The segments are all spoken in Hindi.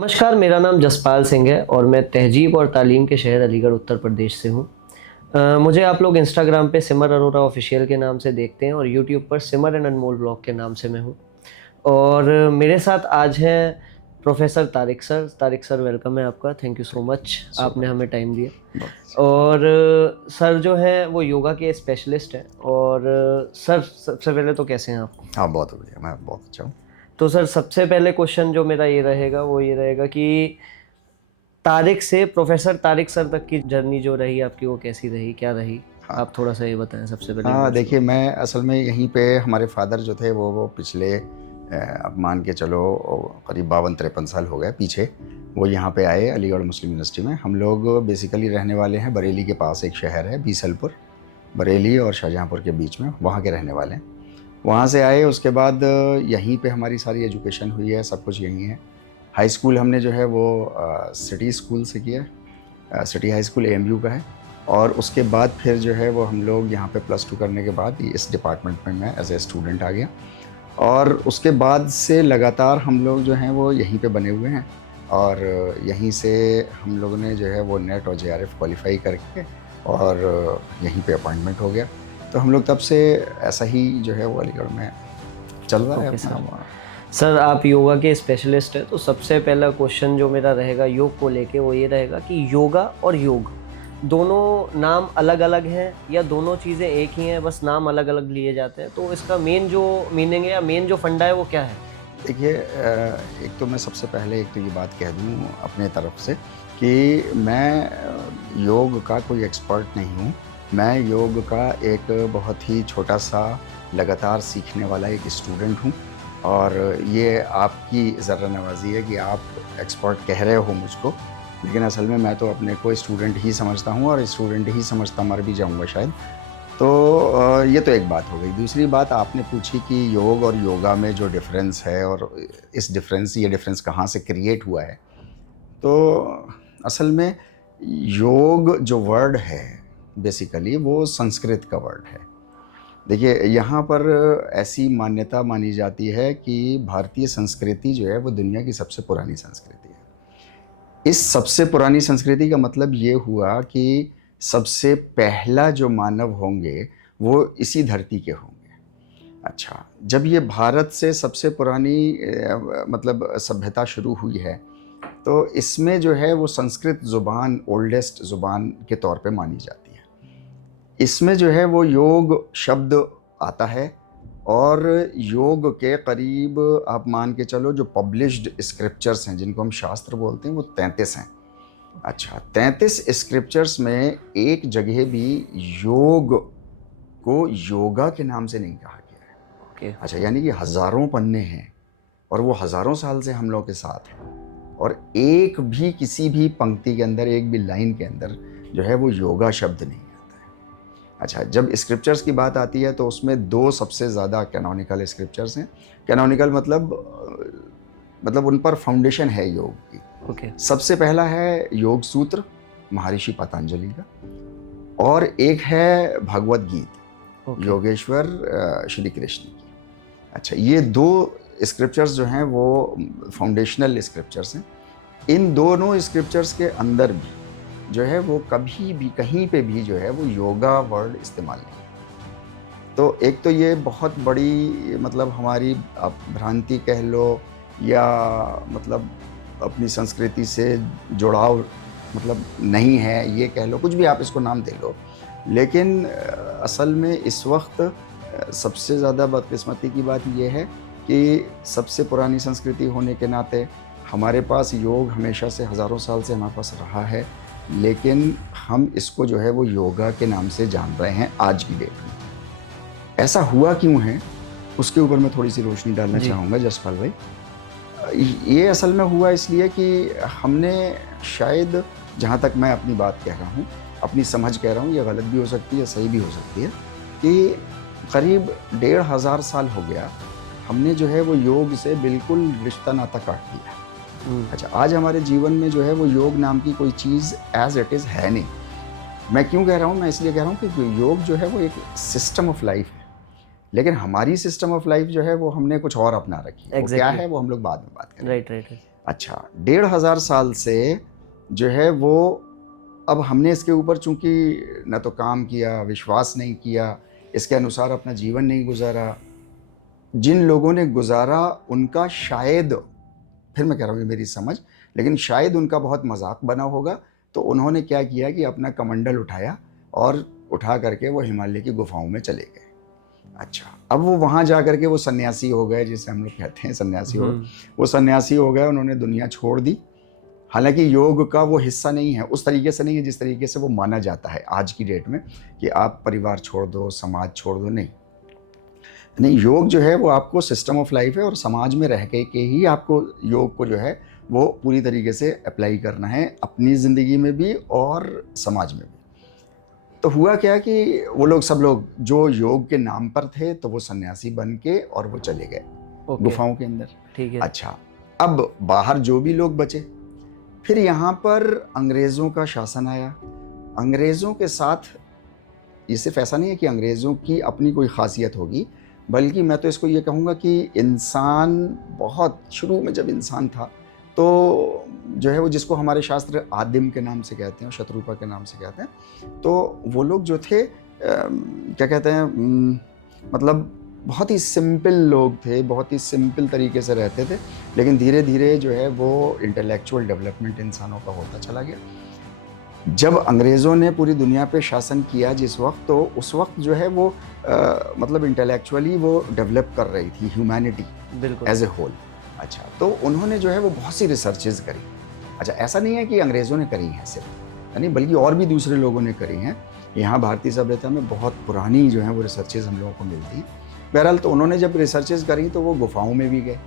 नमस्कार, मेरा नाम जसपाल सिंह है और मैं तहजीब और तालीम के शहर अलीगढ़ उत्तर प्रदेश से हूँ। मुझे आप लोग इंस्टाग्राम पे सिमर अरोरा ऑफिशियल के नाम से देखते हैं और यूट्यूब पर सिमर एंड अनमोल ब्लॉग के नाम से मैं हूँ। और मेरे साथ आज हैं professor Tariq sir. Tariq sir, welcome है आपका। थैंक यू सो मच, आपने हमें टाइम दिया। और सर जो है वो योगा के स्पेशलिस्ट हैं। और सर, सबसे पहले तो कैसे हैं आप? हाँ, बहुत बढ़िया, मैं बहुत अच्छा हूँ। तो सर, सबसे पहले क्वेश्चन जो मेरा ये रहेगा कि तारिक से प्रोफेसर तारिक सर तक की जर्नी जो रही आपकी, वो कैसी रही, क्या रही? हाँ, आप थोड़ा सा ये बताएं सबसे पहले। हाँ, देखिए, मैं असल में यहीं पे हमारे फादर जो थे वो पिछले अब मान के चलो करीब 52-53 साल हो गए पीछे, वो यहाँ पे आए अलीगढ़ मुस्लिम यूनिवर्सिटी में। हम लोग बेसिकली रहने वाले हैं बरेली के पास, एक शहर है बीसलपुर, बरेली और शाहजहाँपुर के बीच में, वहाँ के रहने वाले हैं। वहाँ से आए, उसके बाद यहीं पे हमारी सारी एजुकेशन हुई है, सब कुछ यहीं है। हाई स्कूल हमने जो है वो सिटी स्कूल से किया, सिटी हाई स्कूल एएमयू का है। और उसके बाद फिर जो है वो हम लोग यहाँ पे +2 करने के बाद इस डिपार्टमेंट में मैं एज ए स्टूडेंट आ गया। और उसके बाद से लगातार हम लोग जो हैं वो यहीं पे बने हुए हैं। और यहीं से हम लोगों ने जो है वो नेट और जेआरएफ क्वालिफाई करके और यहीं पे अपॉइंटमेंट हो गया। तो हम लोग तब से ऐसा ही जो है वो अलीगढ़ में चल रहा है अपना। सर, आप योगा के स्पेशलिस्ट हैं, तो सबसे पहला क्वेश्चन जो मेरा रहेगा योग को लेके वो ये रहेगा कि योगा और योग दोनों नाम अलग अलग हैं या दोनों चीज़ें एक ही हैं, बस नाम अलग अलग लिए जाते हैं? तो इसका मेन जो मीनिंग है या मेन जो फंडा है वो क्या है? देखिए, एक तो मैं सबसे पहले एक तो ये बात कह दूँ अपने तरफ से कि मैं योग का कोई एक्सपर्ट नहीं हूँ। मैं योग का एक बहुत ही छोटा-सा लगातार सीखने वाला एक स्टूडेंट हूँ। और ये आपकी ज़रा नवाज़ी है कि आप एक्सपर्ट कह रहे हो मुझको, लेकिन असल में मैं तो अपने को स्टूडेंट ही समझता हूँ और स्टूडेंट ही समझता मर भी जाऊँगा शायद। तो ये तो एक बात हो गई। दूसरी बात आपने पूछी कि योग और योगा में जो डिफ़रेंस है और ये डिफ़रेंस कहाँ से क्रिएट हुआ है। तो असल में योग जो वर्ड है बेसिकली वो संस्कृत का वर्ड है। देखिए, यहाँ पर ऐसी मान्यता मानी जाती है कि भारतीय संस्कृति जो है वो दुनिया की सबसे पुरानी संस्कृति है। इस सबसे पुरानी संस्कृति का मतलब ये हुआ कि सबसे पहला जो मानव होंगे वो इसी धरती के होंगे। अच्छा, जब ये भारत से सबसे पुरानी मतलब सभ्यता शुरू हुई है, तो इसमें जो है वो संस्कृत ज़ुबान ओल्डेस्ट ज़ुबान के तौर पे मानी जाती है। इसमें जो है वो योग शब्द आता है और योग के करीब आप मान के चलो जो पब्लिश्ड स्क्रिप्चर्स हैं, जिनको हम शास्त्र बोलते हैं, वो 33 हैं। अच्छा, 33 स्क्रिप्चर्स में एक जगह भी योग को योगा के नाम से नहीं कहा गया है। ओके। अच्छा, यानी कि हज़ारों पन्ने हैं और वो हज़ारों साल से हम लोग के साथ हैं और एक भी किसी भी पंक्ति के अंदर, एक भी लाइन के अंदर जो है वो योगा शब्द नहीं आता है। अच्छा, जब स्क्रिप्चर्स की बात आती है तो उसमें 2 सबसे ज़्यादा कैनोनिकल स्क्रिप्चर्स हैं। कैनोनिकल मतलब उन पर फाउंडेशन है योग की। ओके। सबसे पहला है योग सूत्र महर्षि पतंजलि का, और एक है भगवद गीता, ओके। योगेश्वर श्री कृष्ण की। अच्छा, ये 2 स्क्रिप्चर्स जो हैं वो फाउंडेशनल स्क्रिप्चर्स हैं। इन दोनों स्क्रिप्चर्स के अंदर भी जो है वो कभी भी कहीं पे भी जो है वो योगा वर्ड इस्तेमाल नहीं। तो एक तो ये बहुत बड़ी मतलब हमारी आप भ्रांति कह लो या मतलब अपनी संस्कृति से जुड़ाव मतलब नहीं है, ये कह लो, कुछ भी आप इसको नाम दे लो। लेकिन असल में इस वक्त सबसे ज़्यादा बदकिस्मती की बात यह है कि सबसे पुरानी संस्कृति होने के नाते हमारे पास योग हमेशा से हज़ारों साल से हमारे पास रहा है, लेकिन हम इसको जो है वो योगा के नाम से जान रहे हैं आज की डेट में। ऐसा हुआ क्यों है, उसके ऊपर मैं थोड़ी सी रोशनी डालना चाहूँगा जसपाल भाई। ये असल में हुआ इसलिए कि हमने शायद, जहाँ तक मैं अपनी बात कह रहा हूँ, अपनी समझ कह रहा हूँ, ये गलत भी हो सकती है, सही भी हो सकती है, कि करीब 1500 साल हो गया हमने जो है वो योग से बिल्कुल रिश्ता नाता काट दिया। अच्छा, आज हमारे जीवन में जो है वो योग नाम की कोई चीज़ एज इट इज़ है नहीं। मैं क्यों कह रहा हूँ? मैं इसलिए कह रहा हूँ कि योग जो है वो एक सिस्टम ऑफ लाइफ है, लेकिन हमारी सिस्टम ऑफ लाइफ जो है वो हमने कुछ और अपना रखी है। वो क्या है वो हम लोग बाद में बात करेंगे। राइट। अच्छा, 1500 साल से जो है वो, अब हमने इसके ऊपर चूंकि न तो काम किया, विश्वास नहीं किया, इसके अनुसार अपना जीवन नहीं गुजारा। जिन लोगों ने गुजारा उनका शायद, फिर मैं कह रहा हूँ ये मेरी समझ, लेकिन शायद उनका बहुत मजाक बना होगा, तो उन्होंने क्या किया कि अपना कमंडल उठाया और उठा करके वो हिमालय की गुफाओं में चले गए। अच्छा, अब वो वहाँ जा करके वो सन्यासी हो गए, जिसे हम लोग कहते हैं सन्यासी हो गए। वो सन्यासी हो गए, उन्होंने दुनिया छोड़ दी। हालांकि योग का वो हिस्सा नहीं है, उस तरीके से नहीं है जिस तरीके से वो माना जाता है आज की डेट में कि आप परिवार छोड़ दो, समाज छोड़ दो। नहीं नहीं, योग जो है वो आपको सिस्टम ऑफ लाइफ है, और समाज में रह के ही आपको योग को जो है वो पूरी तरीके से अप्लाई करना है, अपनी ज़िंदगी में भी और समाज में भी। तो हुआ क्या कि वो लोग, सब लोग जो योग के नाम पर थे, तो वो सन्यासी बन के और वो चले गए गुफाओं के अंदर। ठीक है। अच्छा, अब बाहर जो भी लोग बचे, फिर यहाँ पर अंग्रेज़ों का शासन आया। अंग्रेज़ों के साथ ये सिर्फ ऐसा नहीं है कि अंग्रेज़ों की अपनी कोई ख़ासियत होगी, बल्कि मैं तो इसको ये कहूँगा कि इंसान बहुत शुरू में जब इंसान था, तो जो है वो, जिसको हमारे शास्त्र आदिम के नाम से कहते हैं, शत्रुपा के नाम से कहते हैं, तो वो लोग जो थे क्या कहते हैं, मतलब बहुत ही सिंपल लोग थे, बहुत ही सिंपल तरीके से रहते थे। लेकिन धीरे धीरे जो है वो इंटेलेक्चुअल डेवलपमेंट इंसानों का होता चला गया। जब अंग्रेज़ों ने पूरी दुनिया पे शासन किया जिस वक्त, तो उस वक्त जो है वो मतलब इंटेलेक्चुअली वो डेवलप कर रही थी ह्यूमैनिटी एज ए होल। अच्छा, तो उन्होंने जो है वो बहुत सी रिसर्चेज करी। अच्छा, ऐसा नहीं है कि अंग्रेज़ों ने करी हैं सिर्फ, यानी बल्कि और भी दूसरे लोगों ने करी हैं। यहाँ भारतीय सभ्यता में बहुत पुरानी जो है वो रिसर्चेज हम लोगों को मिलती हैं। बहरहाल, तो उन्होंने जब रिसर्चेज करी तो वो गुफाओं में भी गए।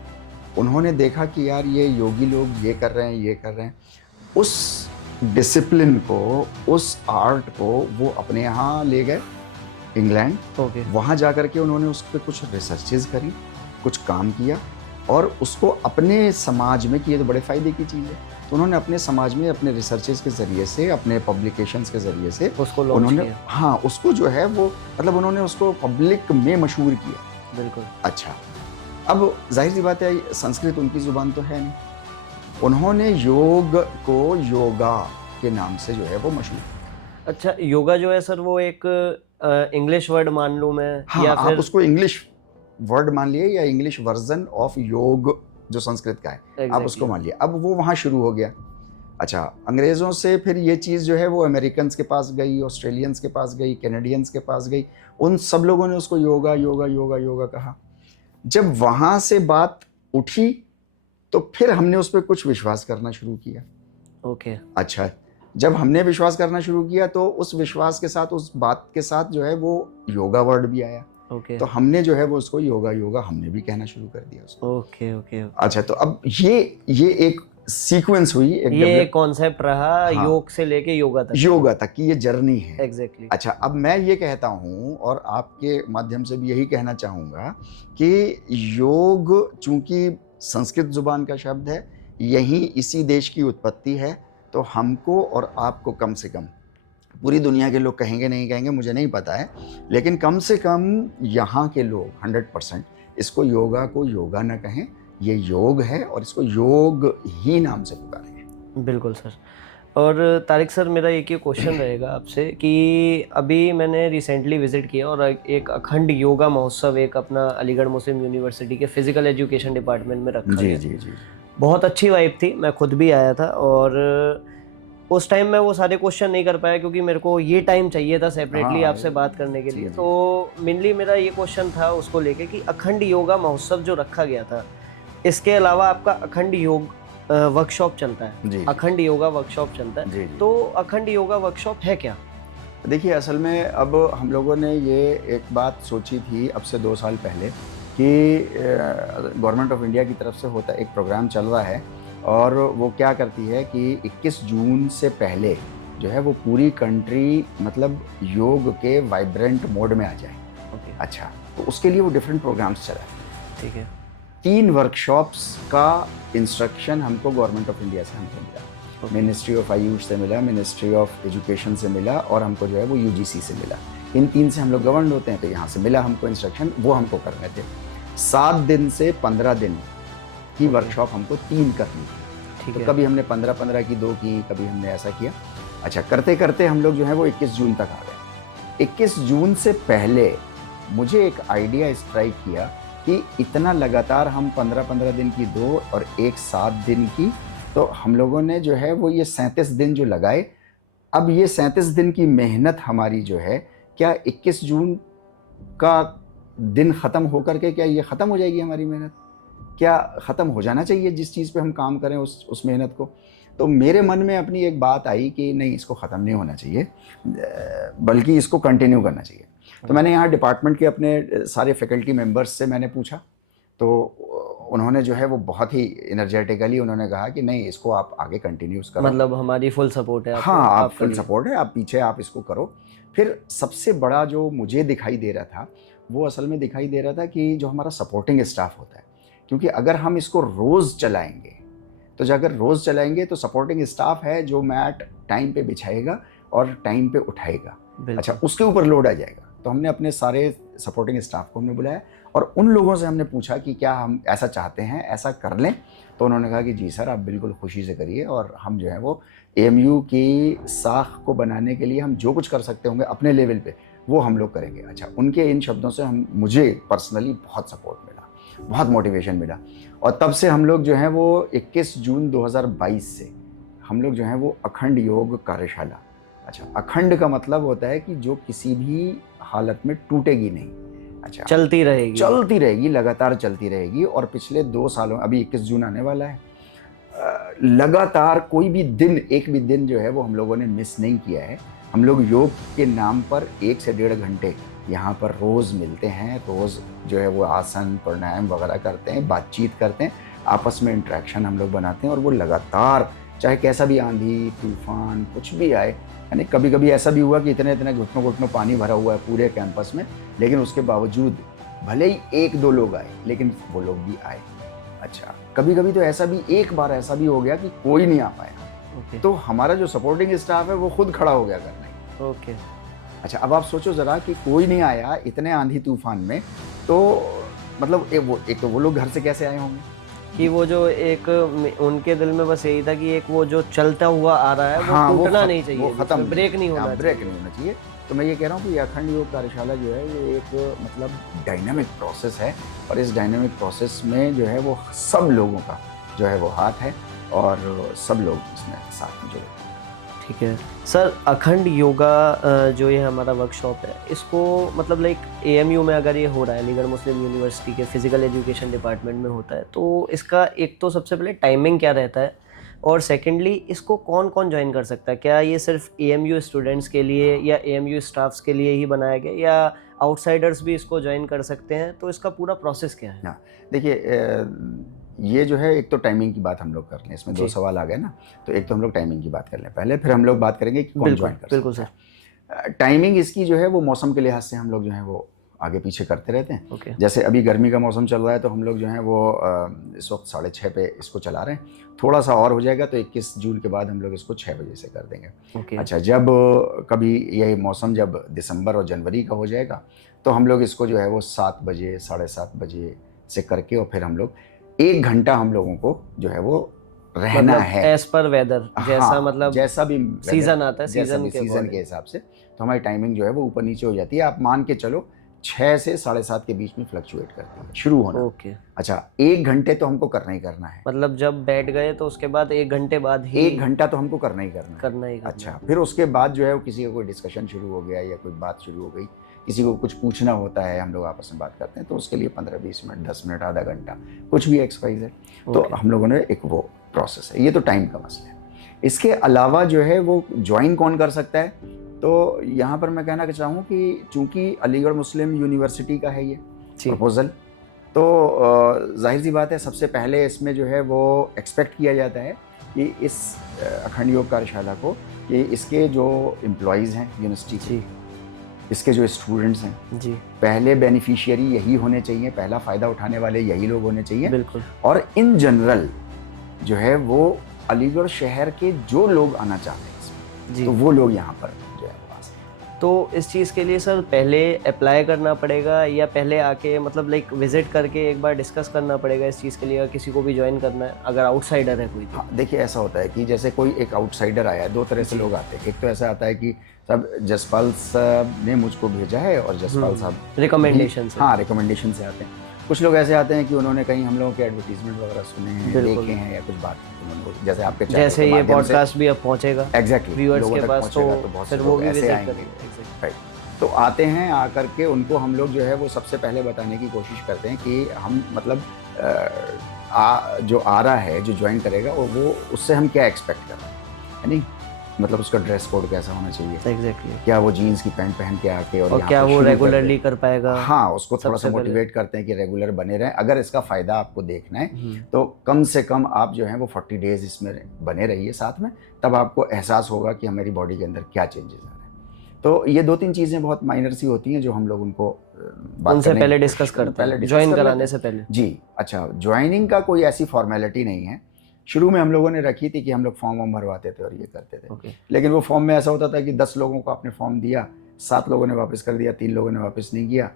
उन्होंने देखा कि यार ये योगी लोग ये कर रहे हैं, ये कर रहे हैं। उस डिसिप्लिन को, उस आर्ट को वो अपने यहाँ ले गए इंग्लैंड। वहाँ जा कर के उन्होंने उस पर कुछ रिसर्चेज करी, कुछ काम किया, और उसको अपने समाज में किए। तो बड़े फ़ायदे की चीज़ है। तो उन्होंने अपने समाज में अपने रिसर्चेज के ज़रिए से, अपने पब्लिकेशंस के ज़रिए से उसको उन्होंने, हाँ, उसको जो है वो, मतलब उन्होंने उसको पब्लिक में मशहूर किया। बिल्कुल। अच्छा, अब जाहिर सी बात है, संस्कृत उनकी ज़ुबान तो है नहीं, उन्होंने योग को योगा के नाम से जो है वो मशहूर। अच्छा, योगा जो है सर वो एक इंग्लिश वर्ड मान लूँ मैं? हाँ, या आप फिर उसको इंग्लिश वर्ड मान लिए, या इंग्लिश वर्जन ऑफ योग जो संस्कृत का है, आप उसको मान लिए। अब वो वहाँ शुरू हो गया। अच्छा, अंग्रेज़ों से फिर ये चीज़ जो है वो अमेरिकन्स के पास गई, ऑस्ट्रेलियंस के पास गई, कैनेडियंस के पास गई। उन सब लोगों ने उसको योगा योगा योगा योगा कहा। जब वहाँ से बात उठी तो फिर हमने उस पर कुछ विश्वास करना शुरू किया। ओके। अच्छा, जब हमने विश्वास करना शुरू किया तो उस विश्वास के साथ, उस बात के साथ जो है वो योगा वर्ड भी आया। ओके। तो हमने जो है वो उसको योगा योगा हमने भी कहना शुरू कर दिया उसको। Okay okay. अच्छा, तो अब ये एक सीक्वेंस हुई, ये कॉन्सेप्ट रहा। हाँ, योग से लेके योगा तक की ये जर्नी है। एग्जैक्टली। अच्छा, अब मैं ये कहता हूँ और आपके माध्यम से भी यही कहना चाहूँगा कि योग चूंकि संस्कृत जुबान का शब्द है, यही इसी देश की उत्पत्ति है, तो हमको और आपको कम से कम, पूरी दुनिया के लोग कहेंगे नहीं कहेंगे मुझे नहीं पता है, लेकिन कम से कम यहाँ के लोग 100% इसको योगा को योगा न कहें, ये योग है, और इसको योग ही नाम से पुकारें। बिल्कुल सर। और तारिक सर, मेरा एक ही क्वेश्चन रहेगा आपसे कि अभी मैंने रिसेंटली विज़िट किया और एक अखंड योगा महोत्सव एक अपना अलीगढ़ मुस्लिम यूनिवर्सिटी के फिज़िकल एजुकेशन डिपार्टमेंट में रखा गया। जी। बहुत अच्छी वाइब थी, मैं खुद भी आया था, और उस टाइम मैं वो सारे क्वेश्चन नहीं कर पाया क्योंकि मेरे को ये टाइम चाहिए था सेपरेटली हाँ, आपसे बात करने के लिए। जी। तो मेनली मेरा ये क्वेश्चन था उसको लेके कि अखंड योगा महोत्सव जो रखा गया था, इसके अलावा आपका अखंड योग वर्कशॉप चलता है जी। अखंड योगा वर्कशॉप चलता है जी। तो अखंड योगा वर्कशॉप है क्या? देखिए, असल में अब हम लोगों ने ये एक बात सोची थी अब से 2 साल पहले कि गवर्नमेंट ऑफ इंडिया की तरफ से होता एक प्रोग्राम चल रहा है, और वो क्या करती है कि 21 जून से पहले जो है वो पूरी कंट्री मतलब योग के वाइब्रेंट मोड में आ जाए। ओके। अच्छा, तो उसके लिए वो डिफरेंट प्रोग्राम्स चला है। ठीक है। 3 वर्कशॉप्स का इंस्ट्रक्शन हमको गवर्नमेंट ऑफ इंडिया से हमको मिला, मिनिस्ट्री ऑफ आयुष से मिला, मिनिस्ट्री ऑफ एजुकेशन से मिला, और हमको जो है वो यूजीसी से मिला। इन 3 से हम लोग गवर्न होते हैं, तो यहाँ से मिला हमको इंस्ट्रक्शन, वो हमको करने थे। 7 दिन से 15 दिन की वर्कशॉप हमको 3 करनी थी। ठीक तो है। कभी हमने 15-15 की 2 की, कभी हमने ऐसा किया। अच्छा, करते करते हम लोग जो है वो 21 जून तक आ गए। 21 जून से पहले मुझे एक आइडिया स्ट्राइक किया कि इतना लगातार हम 15-15 दिन की 2 और एक 7 दिन की, तो हम लोगों ने जो है वो ये 37 दिन जो लगाए। अब ये 37 दिन की मेहनत हमारी जो है, क्या 21 जून का दिन ख़त्म होकर के क्या ये ख़त्म हो जाएगी हमारी मेहनत? क्या ख़त्म हो जाना चाहिए जिस चीज़ पे हम काम करें उस मेहनत को? तो मेरे मन में अपनी एक बात आई कि नहीं, इसको ख़त्म नहीं होना चाहिए, बल्कि इसको कंटिन्यू करना चाहिए। तो मैंने यहाँ डिपार्टमेंट के अपने सारे फैकल्टी मेंबर्स से मैंने पूछा, तो उन्होंने जो है वो बहुत ही एनर्जेटिकली उन्होंने कहा कि नहीं, इसको आप आगे कंटिन्यूस करो। मतलब हमारी फुल सपोर्ट है आपको, हाँ, आप आपके फुल लिए। सपोर्ट है, आप पीछे आप इसको करो। फिर सबसे बड़ा जो मुझे दिखाई दे रहा था, वो असल में दिखाई दे रहा था कि जो हमारा सपोर्टिंग स्टाफ होता है, क्योंकि अगर हम इसको रोज़ चलाएँगे, तो जो अगर रोज़ चलाएँगे तो सपोर्टिंग स्टाफ है जो मैट टाइम पे बिछाएगा और टाइम पे उठाएगा। बिल्कुल। अच्छा, उसके ऊपर लोड आ जाएगा। तो हमने अपने सारे सपोर्टिंग स्टाफ को हमने बुलाया और उन लोगों से हमने पूछा कि क्या हम ऐसा चाहते हैं, ऐसा कर लें? तो उन्होंने कहा कि जी सर, आप बिल्कुल खुशी से करिए, और हम जो है वो एएमयू की साख को बनाने के लिए हम जो कुछ कर सकते होंगे अपने लेवल पे, वो हम लोग करेंगे। अच्छा, उनके इन शब्दों से मुझे पर्सनली बहुत सपोर्ट मिला, बहुत मोटिवेशन मिला, और तब से हम लोग जो हैं वो 21 जून 2022 से हम लोग जो हैं वो अखंड योग कार्यशाला। अच्छा, अखंड का मतलब होता है कि जो किसी भी हालत में टूटेगी नहीं। अच्छा, चलती चलती रहेगी, लगातार चलती रहेगी। और पिछले 2 सालों, अभी 21 जून आने वाला है, लगातार कोई भी दिन, एक भी दिन जो है वो हम लोगों ने मिस नहीं किया है। हम लोग योग के नाम पर 1 से 1.5 घंटे यहाँ पर रोज़ मिलते हैं, रोज़ जो है वो आसन प्राणायाम वगैरह करते हैं, बातचीत करते हैं, आपस में इंटरेक्शन हम लोग बनाते हैं, और वो लगातार, चाहे कैसा भी आंधी तूफान कुछ भी आए। यानी कभी कभी ऐसा भी हुआ कि इतने इतने घुटनों घुटनों पानी भरा हुआ है पूरे कैंपस में, लेकिन उसके बावजूद भले ही 1-2 लोग आए, लेकिन वो लोग भी आए। अच्छा, कभी कभी तो ऐसा भी, एक बार ऐसा भी हो गया कि कोई नहीं आ पाया, ओके। तो हमारा जो सपोर्टिंग स्टाफ है वो खुद खड़ा हो गया करने। ओके। अच्छा, अब आप सोचो ज़रा कि कोई नहीं आया इतने आंधी तूफान में, तो मतलब एक तो वो लोग घर से कैसे आए होंगे कि वो जो एक उनके दिल में बस यही था कि एक वो जो चलता हुआ आ रहा है वो हाँ, टूटना नहीं वो चाहिए, ख़त्म उसमें ब्रेक नहीं होना ब्रेक चाहिए। नहीं होना चाहिए। तो मैं ये कह रहा हूँ कि ये अखंड योग कार्यशाला जो है ये एक मतलब डायनामिक प्रोसेस है, और इस डायनामिक प्रोसेस में जो है वो सब लोगों का जो है वो हाथ है, और सब लोग इसमें साथ में जुड़े हैं। ठीक है सर, अखंड योगा जो ये हमारा वर्कशॉप है, इसको मतलब लाइक एएमयू में अगर ये हो रहा है, अलीगढ़ मुस्लिम यूनिवर्सिटी के फिजिकल एजुकेशन डिपार्टमेंट में होता है, तो इसका एक तो सबसे पहले टाइमिंग क्या रहता है, और सेकेंडली इसको कौन कौन ज्वाइन कर सकता है? क्या ये सिर्फ एएमयू स्टूडेंट्स के लिए या एएमयू स्टाफ्स के लिए ही बनाया गया, या आउटसाइडर्स भी इसको ज्वाइन कर सकते हैं? तो इसका पूरा प्रोसेस क्या है? हाँ, देखिए, ये जो है, एक तो टाइमिंग की बात हम लोग कर लें, इसमें 2 जी। सवाल आ गए ना, तो एक तो हम लोग टाइमिंग की बात कर लें पहले, फिर हम लोग बात करेंगे कि कौन बिल्कुल ज्वाइन कर बिल्कुल सकता सर। है। टाइमिंग इसकी जो है वो मौसम के लिहाज से हम लोग जो है वो आगे पीछे करते रहते हैं। ओके। जैसे अभी गर्मी का मौसम चल रहा है, तो हम लोग जो है वो इस वक्त 6:30 पे इसको चला रहे हैं। थोड़ा सा और हो जाएगा तो 21 जून के बाद हम लोग इसको 6 बजे से कर देंगे। ओके। अच्छा, जब कभी यही मौसम जब दिसंबर और जनवरी का हो जाएगा, तो हम लोग इसको जो है वो 7 बजे, 7:30 बजे से करके, और फिर हम लोग 1 घंटा हम लोगों को जो है वो रहना मतलब है। एज पर वेदर, जैसा हाँ, मतलब जैसा भी सीजन आता है, जैसा सीजन भी के सीजन के अकॉर्डिंग। हिसाब से, तो हमारी टाइमिंग जो है वो ऊपर नीचे हो जाती है। आप मान के चलो 6 से 7:30 के बीच में फ्लक्चुएट करती है शुरू होना। ओके। अच्छा, 1 घंटे तो हमको करना ही करना है। मतलब जब बैठ गए तो उसके बाद 1 घंटे बाद ही 1 घंटा तो हमको करना ही करना है। करना ही करना अच्छा, है। फिर उसके बाद जो है वो किसी का कोई डिस्कशन शुरू हो गया या कोई बात शुरू हो गई, किसी को कुछ पूछना होता है, हम लोग आपस में बात करते हैं, तो उसके लिए 15-20 मिनट, 10 मिनट, आधा घंटा, कुछ भी एक्सरसाइज है, तो ओके। हम लोगों ने एक वो प्रोसेस है। ये तो टाइम का मसला है। इसके अलावा जो है वो ज्वाइन कौन कर सकता है, तो यहाँ पर मैं कहना चाहूँ कि चूँकि अलीगढ़ मुस्लिम यूनिवर्सिटी का है ये जी। प्रपोज़ल, तो ज़ाहिर सी बात है, सबसे पहले इसमें जो है वो एक्सपेक्ट किया जाता है कि इस अखंड योग कार्यशाला को, कि इसके जो एम्प्लॉयज़ हैं यूनिवर्सिटी के, जी। इसके जो स्टूडेंट्स हैं, जी। पहले बेनिफिशियरी यही होने चाहिए, पहला फ़ायदा उठाने वाले यही लोग होने चाहिए। बिल्कुल। और इन जनरल जो है वो अलीगढ़ शहर के जो लोग आना चाहते हैं इसमें, जी। तो वो लोग यहाँ पर जो है वो आ सकते हैं। तो इस चीज़ के लिए सर पहले अप्लाई करना पड़ेगा या पहले आके मतलब लाइक विजिट करके एक बार डिस्कस करना पड़ेगा इस चीज़ के लिए, अगर किसी को भी ज्वाइन करना है, अगर आउटसाइडर है कोई तो? हाँ, देखिए ऐसा होता है कि जैसे कोई एक आउटसाइडर आया, दो तरह से लोग आते हैं। एक तो ऐसा आता है कि साहब जसपाल साहब ने मुझको भेजा है और जसपाल साहब रिकमेंडेशन से। हाँ, रिकमेंडेशन से आते हैं। कुछ लोग ऐसे आते हैं कि उन्होंने कहीं हम लोगों के एडवर्टीजमेंट वगैरह सुने हैं, बिल्कुल। देखे हैं या कुछ बात उन्होंने, जैसे आपके चैनल जैसे के ये माध्यम से पॉडकास्ट भी अब पहुंचेगा एग्जैक्टली व्यूअर्स लोगों के तक पास, पहुंचेगा, तो तो बहुत फिर से वो लोग भी ऐसे विजिट आएंगे। करेंगे। राइट, तो आते हैं, आकर के उनको हम लोग जो है वो सबसे पहले बताने की कोशिश करते हैं कि हम मतलब जो आ रहा है, जो ज्वाइन करेगा, और वो उससे हम क्या एक्सपेक्ट कर रहे हैं, है नहीं? मतलब उसका ड्रेस कोड कैसा होना चाहिए, एग्जैक्टली। क्या वो जीन्स की पैंट पहन के आके और यहाँ क्या पर वो शुरू कर रेगुलरली दे। कर पाएगा? हाँ, उसको थोड़ा सा सबसे पहले। मोटिवेट करते हैं कि रेगुलर बने रहें। अगर इसका फ़ायदा आपको देखना है हम्म। तो कम से कम आप जो हैं वो 40 डेज़ इसमें बने रहिए साथ में, तब आपको एहसास होगा कि हमारी बॉडी के अंदर क्या चेंजेस आ रहे हैं। तो ये 2-3 चीज़ें बहुत माइनर सी होती हैं जो हम लोग उनको बात उनसे करने की पहले कोशिश डिस्कस करते हैं, करते पहले हैं डिस्कस ज्वाइन कर लेते कराने हैं। से पहले। जी, अच्छा, ज्वाइनिंग का कोई ऐसी फॉर्मेलिटी नहीं है। शुरू में हम लोगों ने रखी थी कि हम लोग फॉर्म वॉर्म भरवाते थे और ये करते थे। ओके। लेकिन वो फॉर्म में ऐसा होता था कि 10 लोगों को आपने फॉर्म दिया, 7 लोगों ने वापस कर दिया, 3 लोगों ने वापस नहीं किया।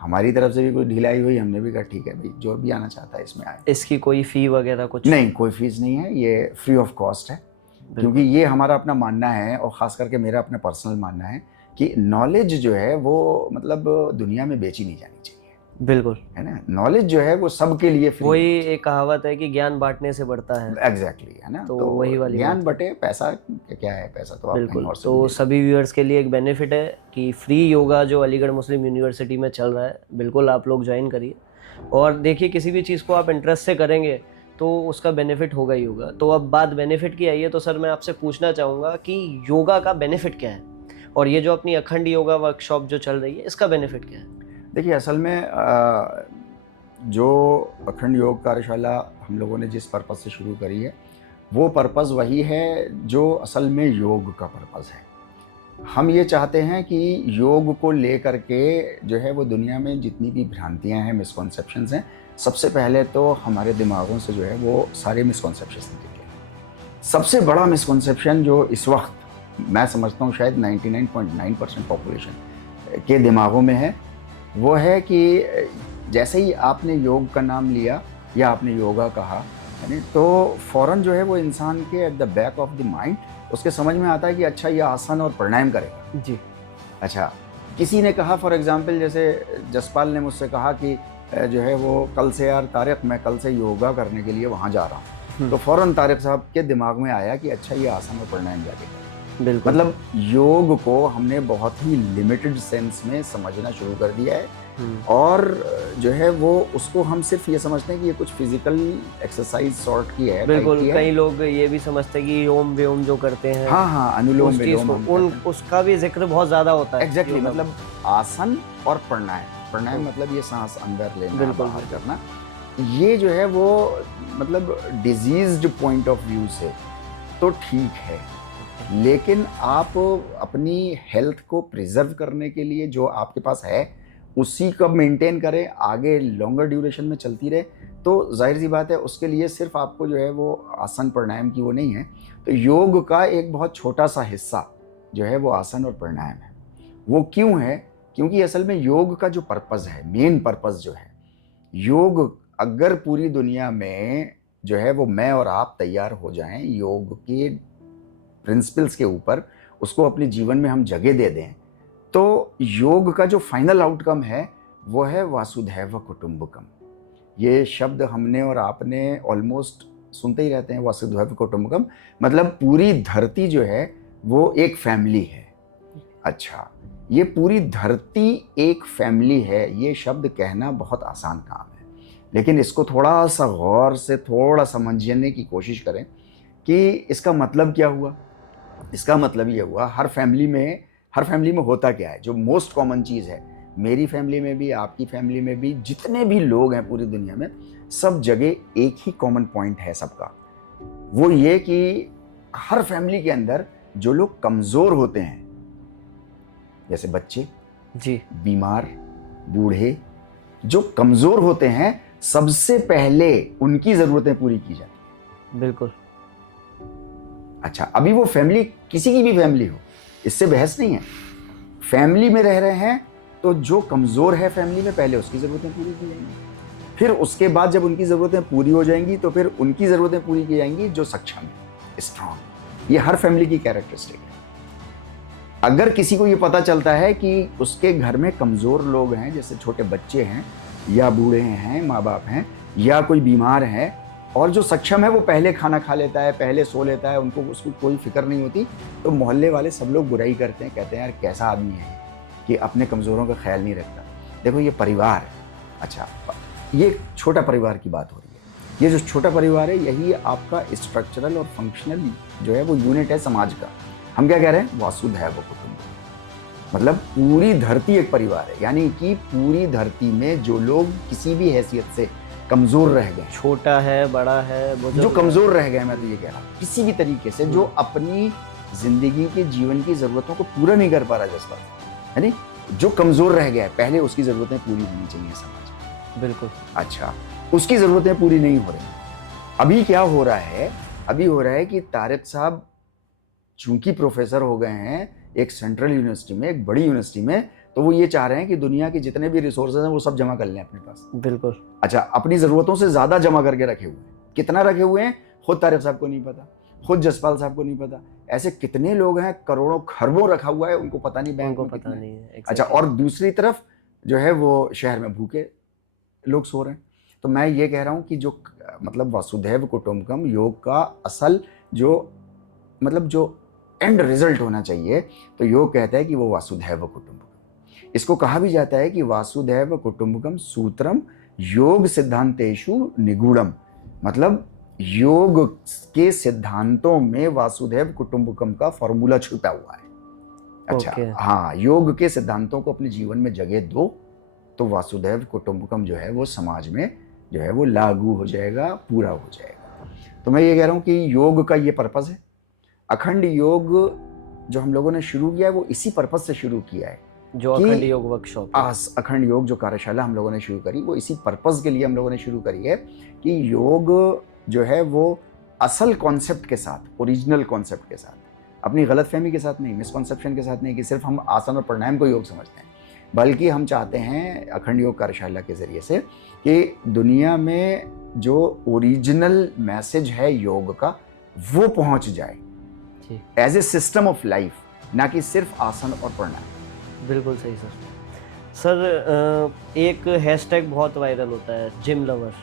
हमारी तरफ से भी कोई ढिलाई हुई, हमने भी कहा ठीक है भाई, जो भी आना चाहता है इसमें आए। इसकी कोई फी वगैरह कुछ? नहीं, कोई फीस नहीं है, ये फ्री ऑफ कॉस्ट है। क्योंकि ये हमारा अपना मानना है, और ख़ास करके मेरा अपना पर्सनल मानना है कि नॉलेज जो है वो मतलब दुनिया में बेची नहीं जानी चाहिए, बिल्कुल, है ना? नॉलेज जो है वो सबके लिए फ्री वही एक कहावत है कि ज्ञान बांटने से बढ़ता है। एग्जैक्टली, है ना? तो वही वाली ज्ञान बात है। बटे, पैसा क्या है, पैसा तो आप कहीं बिल्कुल, और से भी तो ले सभी व्यूअर्स के लिए एक बेनिफिट है कि फ्री योगा जो अलीगढ़ मुस्लिम यूनिवर्सिटी में चल रहा है, बिल्कुल आप लोग ज्वाइन करिए। और देखिए, किसी भी चीज़ को आप इंटरेस्ट से करेंगे तो उसका बेनिफिट होगा ही होगा। तो अब बात बेनिफिट की आई है, तो सर मैं आपसे पूछना चाहूँगा कि योगा का बेनिफिट क्या है? और ये जो अपनी अखंड योगा वर्कशॉप जो चल रही है, इसका बेनिफिट क्या है? देखिए, असल में जो अखंड योग कार्यशाला हम लोगों ने जिस पर्पज़ से शुरू करी है, वो पर्पज़ वही है जो असल में योग का पर्पज़ है। हम ये चाहते हैं कि योग को लेकर के जो है वो दुनिया में जितनी भी भ्रांतियाँ हैं, मिसकॉन्सेप्शंस हैं, सबसे पहले तो हमारे दिमागों से जो है वो सारे मिसकॉन्सेप्शंस निकल गए। सबसे बड़ा मिसकॉन्सेप्शन जो इस वक्त मैं समझता हूँ शायद 99.9% पॉपुलेशन के दिमागों में है, वो है कि जैसे ही आपने योग का नाम लिया या आपने योगा कहा, है ना, तो फ़ौरन जो है वो इंसान के at the back of the mind उसके समझ में आता है कि अच्छा ये आसन और प्राणायाम करेगा। जी। अच्छा, किसी ने कहा फॉर एग्जांपल, जैसे जसपाल ने मुझसे कहा कि जो है वो कल से यार तारिक, मैं कल से योगा करने के लिए वहाँ जा रहा हूँ, तो फ़ौरन तारिक साहब के दिमाग में आया कि अच्छा ये आसन और प्राणायाम जाके करें। बिल्कुल, मतलब योग को हमने बहुत ही लिमिटेड सेंस में समझना शुरू कर दिया है, और जो है वो उसको हम सिर्फ ये समझते हैं कि ये कुछ फिजिकल एक्सरसाइज सॉर्ट की है। बिल्कुल। कई लोग ये भी समझते हैं कि ओम व्योम जो करते हैं, हाँ हाँ, अनुलोम विलोम हम करते हैं। उसका भी जिक्र बहुत ज्यादा होता है। एग्जैक्टली, मतलब आसन और प्राणायाम मतलब ये सांस अंदर लेना, बिल्कुल, बाहर करना, ये जो है वो मतलब डिजीज्ड पॉइंट ऑफ व्यू से तो ठीक है, लेकिन आप अपनी हेल्थ को प्रिजर्व करने के लिए जो आपके पास है उसी का मेंटेन करें, आगे लॉन्गर ड्यूरेशन में चलती रहे, तो जाहिर सी बात है उसके लिए सिर्फ आपको जो है वो आसन प्राणायाम की वो नहीं है। तो योग का एक बहुत छोटा सा हिस्सा जो है वो आसन और प्राणायाम है। वो क्यों है? क्योंकि असल में योग का जो पर्पज़ है, मेन पर्पज़ जो है, योग अगर पूरी दुनिया में जो है वो मैं और आप तैयार हो जाएं योग के प्रिंसिपल्स के ऊपर, उसको अपने जीवन में हम जगह दे दें, तो योग का जो फाइनल आउटकम है वो है वासुधैव कुटुंबकम। ये शब्द हमने और आपने ऑलमोस्ट सुनते ही रहते हैं, वासुधैव कुटुंबकम, मतलब पूरी धरती जो है वो एक फैमिली है। अच्छा, ये पूरी धरती एक फैमिली है, ये शब्द कहना बहुत आसान काम है, लेकिन इसको थोड़ा सा गौर से थोड़ा समझने की कोशिश करें कि इसका मतलब क्या हुआ। इसका मतलब ये हुआ, हर फैमिली में होता क्या है, जो मोस्ट कॉमन चीज़ है, मेरी फैमिली में भी, आपकी फैमिली में भी, जितने भी लोग हैं पूरी दुनिया में, सब जगह एक ही कॉमन पॉइंट है सबका, वो ये कि हर फैमिली के अंदर जो लोग कमज़ोर होते हैं, जैसे बच्चे जी, बीमार, बूढ़े, जो कमज़ोर होते हैं, सबसे पहले उनकी ज़रूरतें पूरी की जाती हैं। बिल्कुल। अच्छा, अभी वो फैमिली किसी की भी फैमिली हो, इससे बहस नहीं है, फैमिली में रह रहे हैं तो जो कमज़ोर है फैमिली में पहले उसकी ज़रूरतें पूरी की जाएंगी, फिर उसके बाद जब उनकी ज़रूरतें पूरी हो जाएंगी तो फिर उनकी ज़रूरतें पूरी की जाएंगी जो सक्षम है, स्ट्रांग। ये हर फैमिली की कैरेक्टरिस्टिक है। अगर किसी को ये पता चलता है कि उसके घर में कमज़ोर लोग हैं, जैसे छोटे बच्चे हैं या बूढ़े हैं, माँ बाप हैं या कोई बीमार है, और जो सक्षम है वो पहले खाना खा लेता है, पहले सो लेता है, उनको उसको कोई फिक्र नहीं होती, तो मोहल्ले वाले सब लोग बुराई करते हैं, कहते हैं यार कैसा आदमी है कि अपने कमज़ोरों का ख्याल नहीं रखता। देखो ये परिवार है। अच्छा, ये छोटा परिवार की बात हो रही है। ये जो छोटा परिवार है यही आपका स्ट्रक्चरल और फंक्शनल जो है वो यूनिट है समाज का। हम क्या कह रहे हैं? वासुधैव कुटुंबकम, मतलब पूरी धरती एक परिवार है, यानी कि पूरी धरती में जो लोग किसी भी हैसियत से कमज़ोर रह गए, छोटा है, बड़ा है, जो कमज़ोर रह गए, मैं तो ये कह रहा हूँ किसी भी तरीके से, जो अपनी ज़िंदगी के जीवन की ज़रूरतों को पूरा नहीं कर पा रहा जज्बात, है नहीं, जो कमज़ोर रह गया है, पहले उसकी ज़रूरतें पूरी होनी चाहिए समाज में। बिल्कुल। अच्छा, उसकी ज़रूरतें पूरी नहीं हो रही। अभी क्या हो रहा है? अभी हो रहा है कि तारिक साहब चूंकि प्रोफेसर हो गए हैं एक सेंट्रल यूनिवर्सिटी में, एक बड़ी यूनिवर्सिटी में, तो वो ये चाह रहे हैं कि दुनिया के जितने भी रिसोर्सेज हैं वो सब जमा कर लें अपने पास। बिल्कुल। अच्छा, अपनी ज़रूरतों से ज़्यादा जमा करके रखे हुए हैं। कितना रखे हुए हैं खुद तारिक साहब को नहीं पता, खुद जसपाल साहब को नहीं पता। ऐसे कितने लोग हैं, करोड़ों खरबों रखा हुआ है, उनको पता नहीं, बैंक उनको में पता कितना है। नहीं है। अच्छा, और दूसरी तरफ जो है वो शहर में भूखे लोग सो रहे हैं। तो मैं ये कह रहा हूँ कि जो मतलब वासुधैव कुटुंबकम योग का असल जो मतलब जो एंड रिजल्ट होना चाहिए, तो योग कहता है कि वो वासुधैव कुटुंबकम। इसको कहा भी जाता है कि वासुधैव कुटुंबकम सूत्रम योग सिद्धांतेषु निगूढ़म, मतलब योग के सिद्धांतों में वासुधैव कुटुंबकम का फॉर्मूला छुपा हुआ है। अच्छा, हाँ, योग के सिद्धांतों को अपने जीवन में जगह दो तो वासुधैव कुटुंबकम जो है वो समाज में जो है वो लागू हो जाएगा, पूरा हो जाएगा। तो मैं ये कह रहा हूँ कि योग का ये पर्पज़ है। अखंड योग जो हम लोगों ने शुरू किया है वो इसी पर्पज़ से शुरू किया है, जो अखंड योग वर्कशॉप, अखंड योग जो कार्यशाला हम लोगों ने शुरू करी वो इसी पर्पज़ के लिए हम लोगों ने शुरू करी है कि योग जो है वो असल कॉन्सेप्ट के साथ, ओरिजिनल कॉन्सेप्ट के साथ, अपनी गलतफहमी के साथ नहीं, मिसकॉन्सेप्शन के साथ नहीं कि सिर्फ हम आसन और प्राणायाम को योग समझते हैं, बल्कि हम चाहते हैं अखंड योग कार्यशाला के ज़रिए से कि दुनिया में जो ओरिजिनल मैसेज है योग का वो पहुंच जाए as a system of life, ना कि सिर्फ आसन और प्राणायाम। बिल्कुल सही सर। सर एक हैशटैग बहुत वायरल होता है, जिम लवर।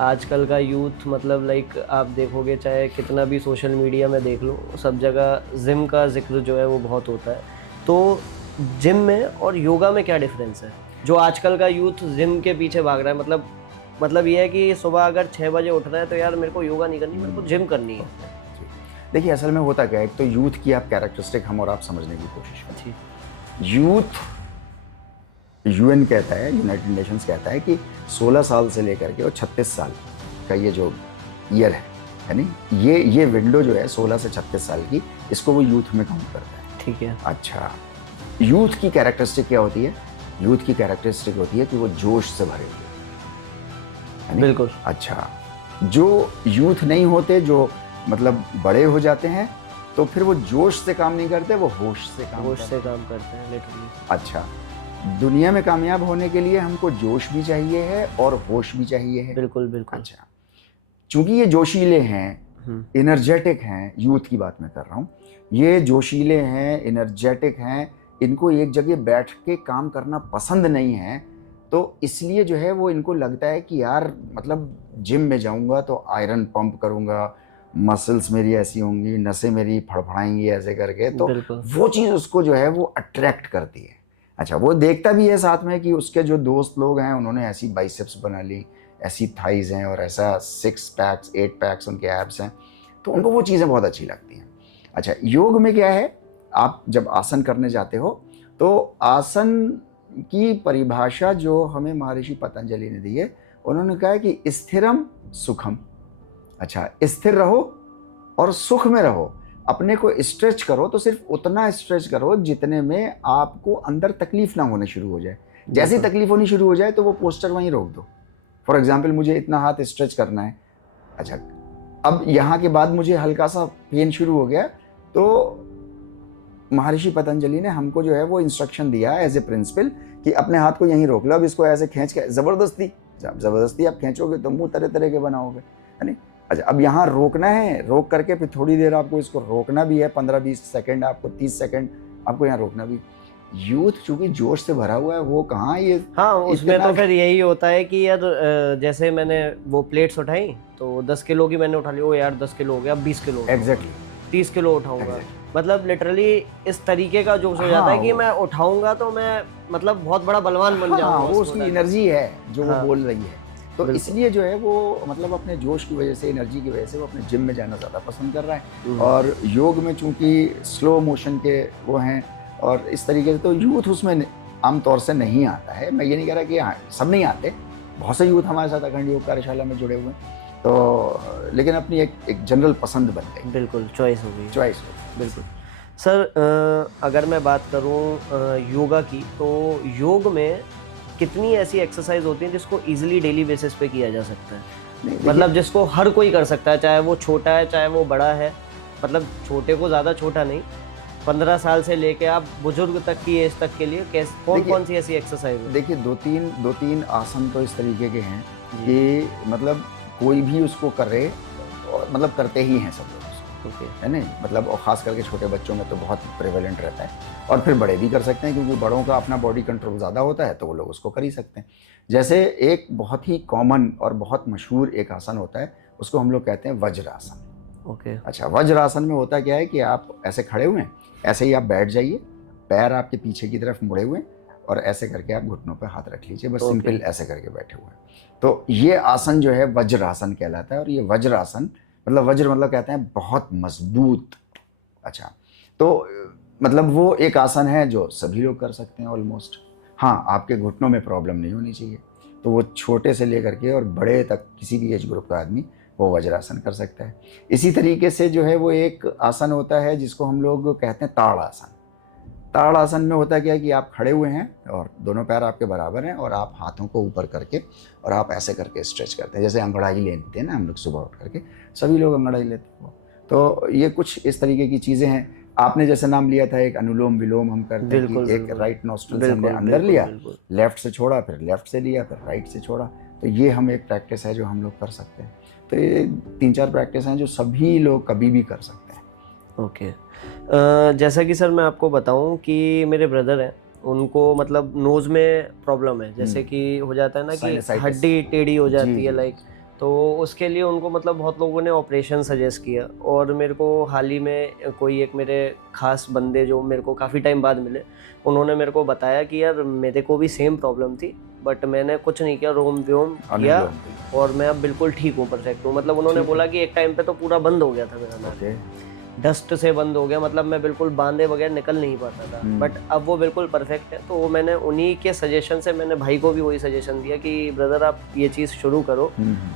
आजकल का यूथ मतलब लाइक आप देखोगे चाहे कितना भी सोशल मीडिया में देख लो, सब जगह जिम का जिक्र जो है वो बहुत होता है। तो जिम में और योगा में क्या डिफरेंस है? जो आजकल का यूथ जिम के पीछे भाग रहा है, मतलब ये है कि सुबह अगर 6 बजे उठ रहा है तो यार मेरे को योगा नहीं करनी, मेरे को जिम करनी है। देखिए असल में होता क्या है, एक तो यूथ की आप कैरेक्टरिस्टिक हम और आप समझने की कोशिश करें। यूथ, यूएन कहता है, यूनाइटेड नेशंस कहता है कि 16 साल से लेकर के और 36 साल का ये जो ईयर है नहीं, ये विंडो जो है 16 से 36 साल की, इसको वो यूथ में काउंट करता है। ठीक है। अच्छा, यूथ की कैरेक्टरिस्टिक क्या होती है? यूथ की कैरेक्टरिस्टिक होती है कि वो जोश से भरे हुए हैं। बिल्कुल। अच्छा, जो यूथ नहीं होते, जो मतलब बड़े हो जाते हैं, तो फिर वो जोश से काम नहीं करते, वो होश से काम करते हैं लिटरली। अच्छा, दुनिया में कामयाब होने के लिए हमको जोश भी चाहिए है और होश भी चाहिए है। बिल्कुल बिल्कुल। अच्छा, चूंकि ये जोशीले हैं, एनर्जेटिक हैं, यूथ की बात मैं कर रहा हूँ, ये जोशीले हैं, एनर्जेटिक हैं, इनको एक जगह बैठ के काम करना पसंद नहीं है, तो इसलिए जो है वो इनको लगता है कि यार मतलब जिम में जाऊंगा तो आयरन पंप करूंगा, मसल्स मेरी ऐसी होंगी, नसें मेरी फड़फड़ाएंगी ऐसे करके, तो वो चीज़ उसको जो है वो अट्रैक्ट करती है। अच्छा, वो देखता भी है साथ में कि उसके जो दोस्त लोग हैं उन्होंने ऐसी बाइसेप्स बना ली, ऐसी थाइज हैं और ऐसा 6 पैक्स 8 पैक्स उनके एब्स हैं, तो उनको वो चीज़ें बहुत अच्छी लगती हैं। अच्छा, योग में क्या है, आप जब आसन करने जाते हो तो आसन की परिभाषा जो हमें महर्षि पतंजलि ने दी है, उन्होंने कहा है कि स्थिरम सुखम। अच्छा, स्थिर रहो और सुख में रहो, अपने को स्ट्रेच करो तो सिर्फ उतना स्ट्रेच करो जितने में आपको अंदर तकलीफ ना होने शुरू हो जाए। जैसी तकलीफ होनी शुरू हो जाए तो वो पोस्टर वहीं रोक दो। फॉर एग्जाम्पल, मुझे इतना हाथ स्ट्रेच करना है, अच्छा अब यहाँ के बाद मुझे हल्का सा पेन शुरू हो गया, तो महर्षि पतंजलि ने हमको जो है वो इंस्ट्रक्शन दिया है एज ए प्रिंसिपल कि अपने हाथ को यहीं रोक लो, अब इसको ऐसे खींच के ज़बरदस्ती आप खींचोगे तो मुंह तरह तरह के बनाओगे, है नहीं। अच्छा, अब यहाँ रोकना है, रोक करके फिर थोड़ी देर आपको इसको रोकना भी है, 15-20 सेकंड, आपको 30 सेकंड आपको यहाँ रोकना भी। यूथ चूंकि जोश से भरा हुआ है, वो कहाँ ये, हाँ, उसमें तो फिर यही होता है कि यार जैसे मैंने वो प्लेट्स उठाई तो 10 किलो की मैंने उठा ली, ओ यार 10 किलो हो गया, अब 20 किलो एग्जैक्टली 30 किलो उठाऊंगा। Exactly. मतलब लिटरली इस तरीके का जोश हो जाता है कि मैं उठाऊंगा तो मैं मतलब बहुत बड़ा बलवान बन जाऊंगा। वो उसकी एनर्जी है जो वो हाँ, बोल रही है, तो इसलिए जो है वो मतलब अपने जोश की वजह से, एनर्जी की वजह से वो अपने जिम में जाना ज़्यादा पसंद कर रहा है। और योग में चूंकि स्लो मोशन के वो हैं और इस तरीके से, तो यूथ उसमें आमतौर से नहीं आता है। मैं ये नहीं कह रहा कि हाँ सब नहीं आते, बहुत से यूथ हमारे साथ अखंड योग कार्यशाला में जुड़े हुए हैं, तो लेकिन अपनी एक जनरल पसंद बन गई, बिल्कुल चॉइस हो गई, चॉइस। बिल्कुल। सर अगर मैं बात करूं योगा की, तो योग में कितनी ऐसी एक्सरसाइज होती हैं जिसको इजीली डेली बेसिस पे किया जा सकता है, मतलब जिसको हर कोई कर सकता है, चाहे वो छोटा है चाहे वो बड़ा है, मतलब छोटे को ज़्यादा छोटा नहीं, 15 साल से लेके आप बुजुर्ग तक की एज तक के लिए कौन सी ऐसी एक्सरसाइज है? देखिए दो तीन आसन तो इस तरीके के हैं कि मतलब कोई भी उसको करे, मतलब करते ही हैं सब लोग उसको, है नहीं, मतलब और ख़ास करके छोटे बच्चों में तो बहुत प्रेवलेंट रहता है, और फिर बड़े भी कर सकते हैं क्योंकि बड़ों का अपना बॉडी कंट्रोल ज़्यादा होता है तो वो लोग उसको कर ही सकते हैं। जैसे एक बहुत ही कॉमन और बहुत मशहूर एक आसन होता है, उसको हम लोग कहते हैं वज्रासन। ओके। अच्छा, वज्रासन में होता क्या है कि आप ऐसे खड़े हुए हैं, ऐसे ही आप बैठ जाइए, पैर आपके पीछे की तरफ मुड़े हुए और ऐसे करके आप घुटनों पे हाथ रख लीजिए, बस सिंपल ऐसे करके बैठे हुए हैं। तो ये आसन जो है वज्रासन कहलाता है, और ये वज्रासन मतलब वज्र मतलब कहते हैं बहुत मजबूत। अच्छा, तो मतलब वो एक आसन है जो सभी लोग कर सकते हैं ऑलमोस्ट। हाँ, आपके घुटनों में प्रॉब्लम नहीं होनी चाहिए, तो वो छोटे से लेकर के और बड़े तक किसी भी एज ग्रुप का आदमी वो वज्रासन कर सकता है। इसी तरीके से जो है वो एक आसन होता है जिसको हम लोग कहते हैं ताड़ आसन। ताड़ आसन में होता क्या है कि आप खड़े हुए हैं और दोनों पैर आपके बराबर हैं और आप हाथों को ऊपर करके और आप ऐसे करके स्ट्रेच करते हैं, जैसे अंगड़ाई लेते हैं ना हम लोग सुबह उठ करके, सभी लोग अंगड़ाई लेते हैं। तो ये कुछ इस तरीके की चीज़ें हैं। आपने जैसे नाम लिया था एक अनुलोम विलोम हम करते हैं कि एक राइट नोस्ट्रल से हमने अंदर लिया, लेफ्ट से छोड़ा, फिर लेफ्ट से लिया, फिर राइट से छोड़ा, तो ये हम एक प्रैक्टिस है जो हम लोग कर सकते हैं। तो ये 3-4 प्रैक्टिस हैं जो सभी लोग कभी भी कर सकते हैं। ओके। जैसा कि सर मैं आपको बताऊं कि मेरे ब्रदर हैं, उनको मतलब नोज़ में प्रॉब्लम है, जैसे कि हो जाता है ना कि हड्डी टेढ़ी हो जाती है लाइक, तो उसके लिए उनको मतलब बहुत लोगों ने ऑपरेशन सजेस्ट किया, और मेरे को हाल ही में कोई एक मेरे खास बंदे जो मेरे को काफ़ी टाइम बाद मिले, उन्होंने मेरे को बताया कि यार मेरे को भी सेम प्रॉब्लम थी, बट मैंने कुछ नहीं किया, रोम व्योम किया और मैं अब बिल्कुल ठीक हूँ, परफेक्ट हूँ। मतलब उन्होंने बोला कि एक टाइम पे तो पूरा बंद हो गया था मेरा नाक, डस्ट से बंद हो गया, मतलब मैं बिल्कुल बांधे बगैर निकल नहीं पाता था, बट अब वो बिल्कुल परफेक्ट है। तो मैंने उन्हीं के सजेशन से मैंने भाई को भी वही सजेशन दिया कि ब्रदर आप ये चीज़ शुरू करो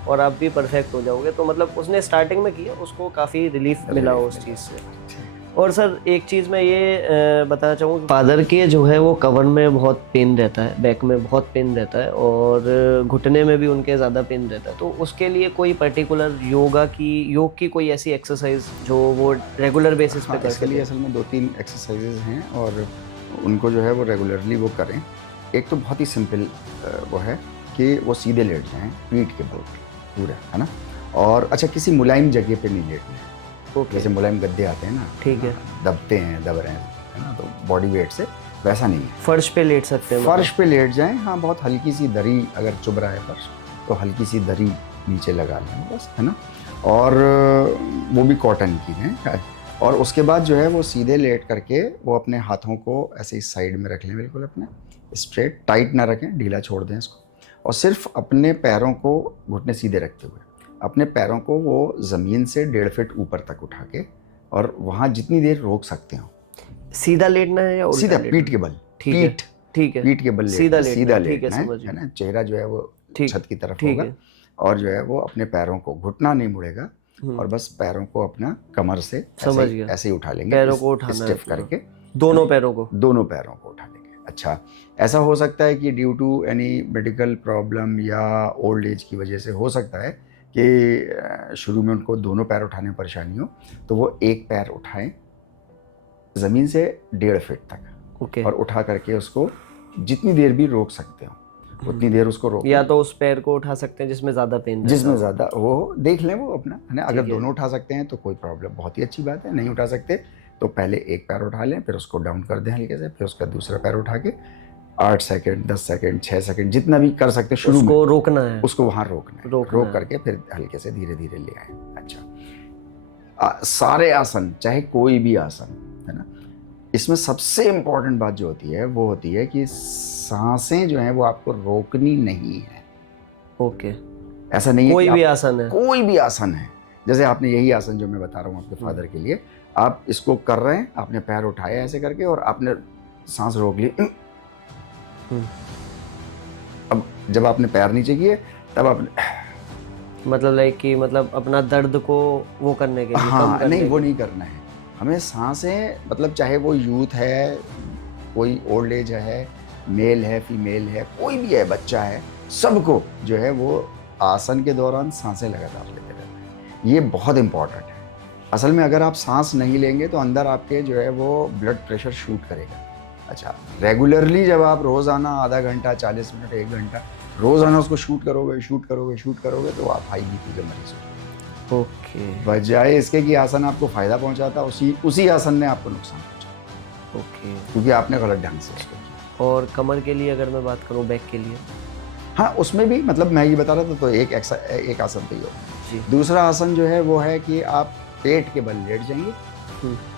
और आप भी परफेक्ट हो जाओगे। तो मतलब उसने स्टार्टिंग में किया, उसको काफ़ी रिलीफ मिला उस चीज़ से। और सर एक चीज़ मैं ये बताना चाहूँगा, फादर के जो है वो कमर में बहुत पेन रहता है, बैक में बहुत पेन रहता है, और घुटने में भी उनके ज़्यादा पेन रहता है। तो उसके लिए कोई पर्टिकुलर योग की कोई ऐसी एक्सरसाइज जो वो रेगुलर बेसिस पे कर इसके लिए असल में 2-3 एक्सरसाइजेज हैं और उनको जो है वो रेगुलरली वो करें। एक तो बहुत ही सिंपल वो है कि वो सीधे लेट जाएँ पीठ के बल पूरा, है ना, और अच्छा किसी मुलायम जगह पे नहीं लेटना है। जैसे मुलायम गद्दे आते हैं ना, ठीक है, दबते हैं, दब रहे हैं, है ना, तो बॉडी वेट से वैसा नहीं है। फर्श पे लेट सकते हैं, फर्श पे लेट जाएं, हाँ, बहुत हल्की सी दरी अगर चुभ रहा है फर्श तो हल्की सी दरी नीचे लगा लें बस, है ना, और वो भी कॉटन की है। और उसके बाद जो है वो सीधे लेट करके वो अपने हाथों को ऐसे इस साइड में रख लें, बिल्कुल अपने स्ट्रेट, टाइट ना रखें, ढीला छोड़ दें इसको, और सिर्फ अपने पैरों को घुटने सीधे रखते हुए अपने पैरों को वो ज़मीन से 1.5 फीट ऊपर तक उठा के और वहाँ जितनी देर रोक सकते हो। सीधा लेटना है या सीधा पीठ के बल, ठीक है, पीठ के बल सीधा लेटना है ना, चेहरा जो है वो छत की तरफ होगा और जो है वो अपने पैरों को, घुटना नहीं मुड़ेगा और बस पैरों को अपना कमर से ऐसे ही उठा लेंगे, पैरों को उठाना स्टिफ करके, दोनों पैरों को उठा लेंगे। अच्छा, ऐसा हो सकता है कि due to any medical problem या ओल्ड एज की वजह से हो सकता है कि शुरू में उनको दोनों पैर उठाने में परेशानी हो, तो वो एक पैर उठाएं ज़मीन से 1.5 फीट तक, ओके। और उठा करके उसको जितनी देर भी रोक सकते हो उतनी देर उसको रोको। या तो उस पैर को उठा सकते हैं जिसमें ज़्यादा पेन, जिसमें ज़्यादा वो देख लें वो अपना, है ना। अगर ठीक है। दोनों उठा सकते हैं तो कोई प्रॉब्लम, बहुत ही अच्छी बात है। नहीं उठा सकते तो पहले एक पैर उठा लें, फिर उसको डाउन कर दें हल्के से, फिर उसका दूसरा पैर उठा के 8 सेकंड, 10 सेकंड, 6 सेकंड, जितना भी कर सकते हैं शुरू में उसको रोकना है। उसको वहाँ रोकना है। रोक करके फिर हल्के से धीरे धीरे ले आए। अच्छा, सारे आसन, चाहे कोई भी आसन, है ना, इसमें सबसे इम्पोर्टेंट बात जो होती है वो होती है कि सांसें जो हैं वो आपको रोकनी नहीं है। ओके। ऐसा नहीं है कोई कि भी आसन है। कोई भी आसन है। जैसे आपने यही आसन जो मैं बता रहा हूँ आपके फादर के लिए, आप इसको कर रहे हैं, आपने पैर उठाया ऐसे करके और आपने सांस रोक ली। अब जब आपने पैर नीचे किए तब आपने, मतलब लाइक कि मतलब अपना दर्द को वो करने के लिए, कम हाँ, करने नहीं वो के नहीं करना है हमें। सांसें मतलब चाहे वो यूथ है, कोई ओल्ड एज है, मेल है, फीमेल है, कोई भी है, बच्चा है, सबको जो है वो आसन के दौरान सांसें लगातार लेते रहना है। ये बहुत इंपॉर्टेंट है। असल में अगर आप सांस नहीं लेंगे तो अंदर आपके जो है वो ब्लड प्रेशर शूट करेगा। अच्छा, रेगुलरली जब आप रोज़ाना आधा घंटा, 40 मिनट, 1 घंटा रोज़ाना उसको शूट करोगे तो आप हाई बीपी के मरीज हो। ओके। बजाय इसके कि आसन आपको फ़ायदा पहुंचाता, उसी आसन ने आपको नुकसान पहुंचाया, ओके। क्योंकि आपने गलत ढंग से उसको किया। और कमर के लिए अगर मैं बात करूँ, बैक के लिए? हाँ, उसमें भी मतलब मैं ये बता रहा था, तो एक आसन तो ये हो। जी। दूसरा आसन जो है वो है कि आप पेट के बल लेट जाएंगे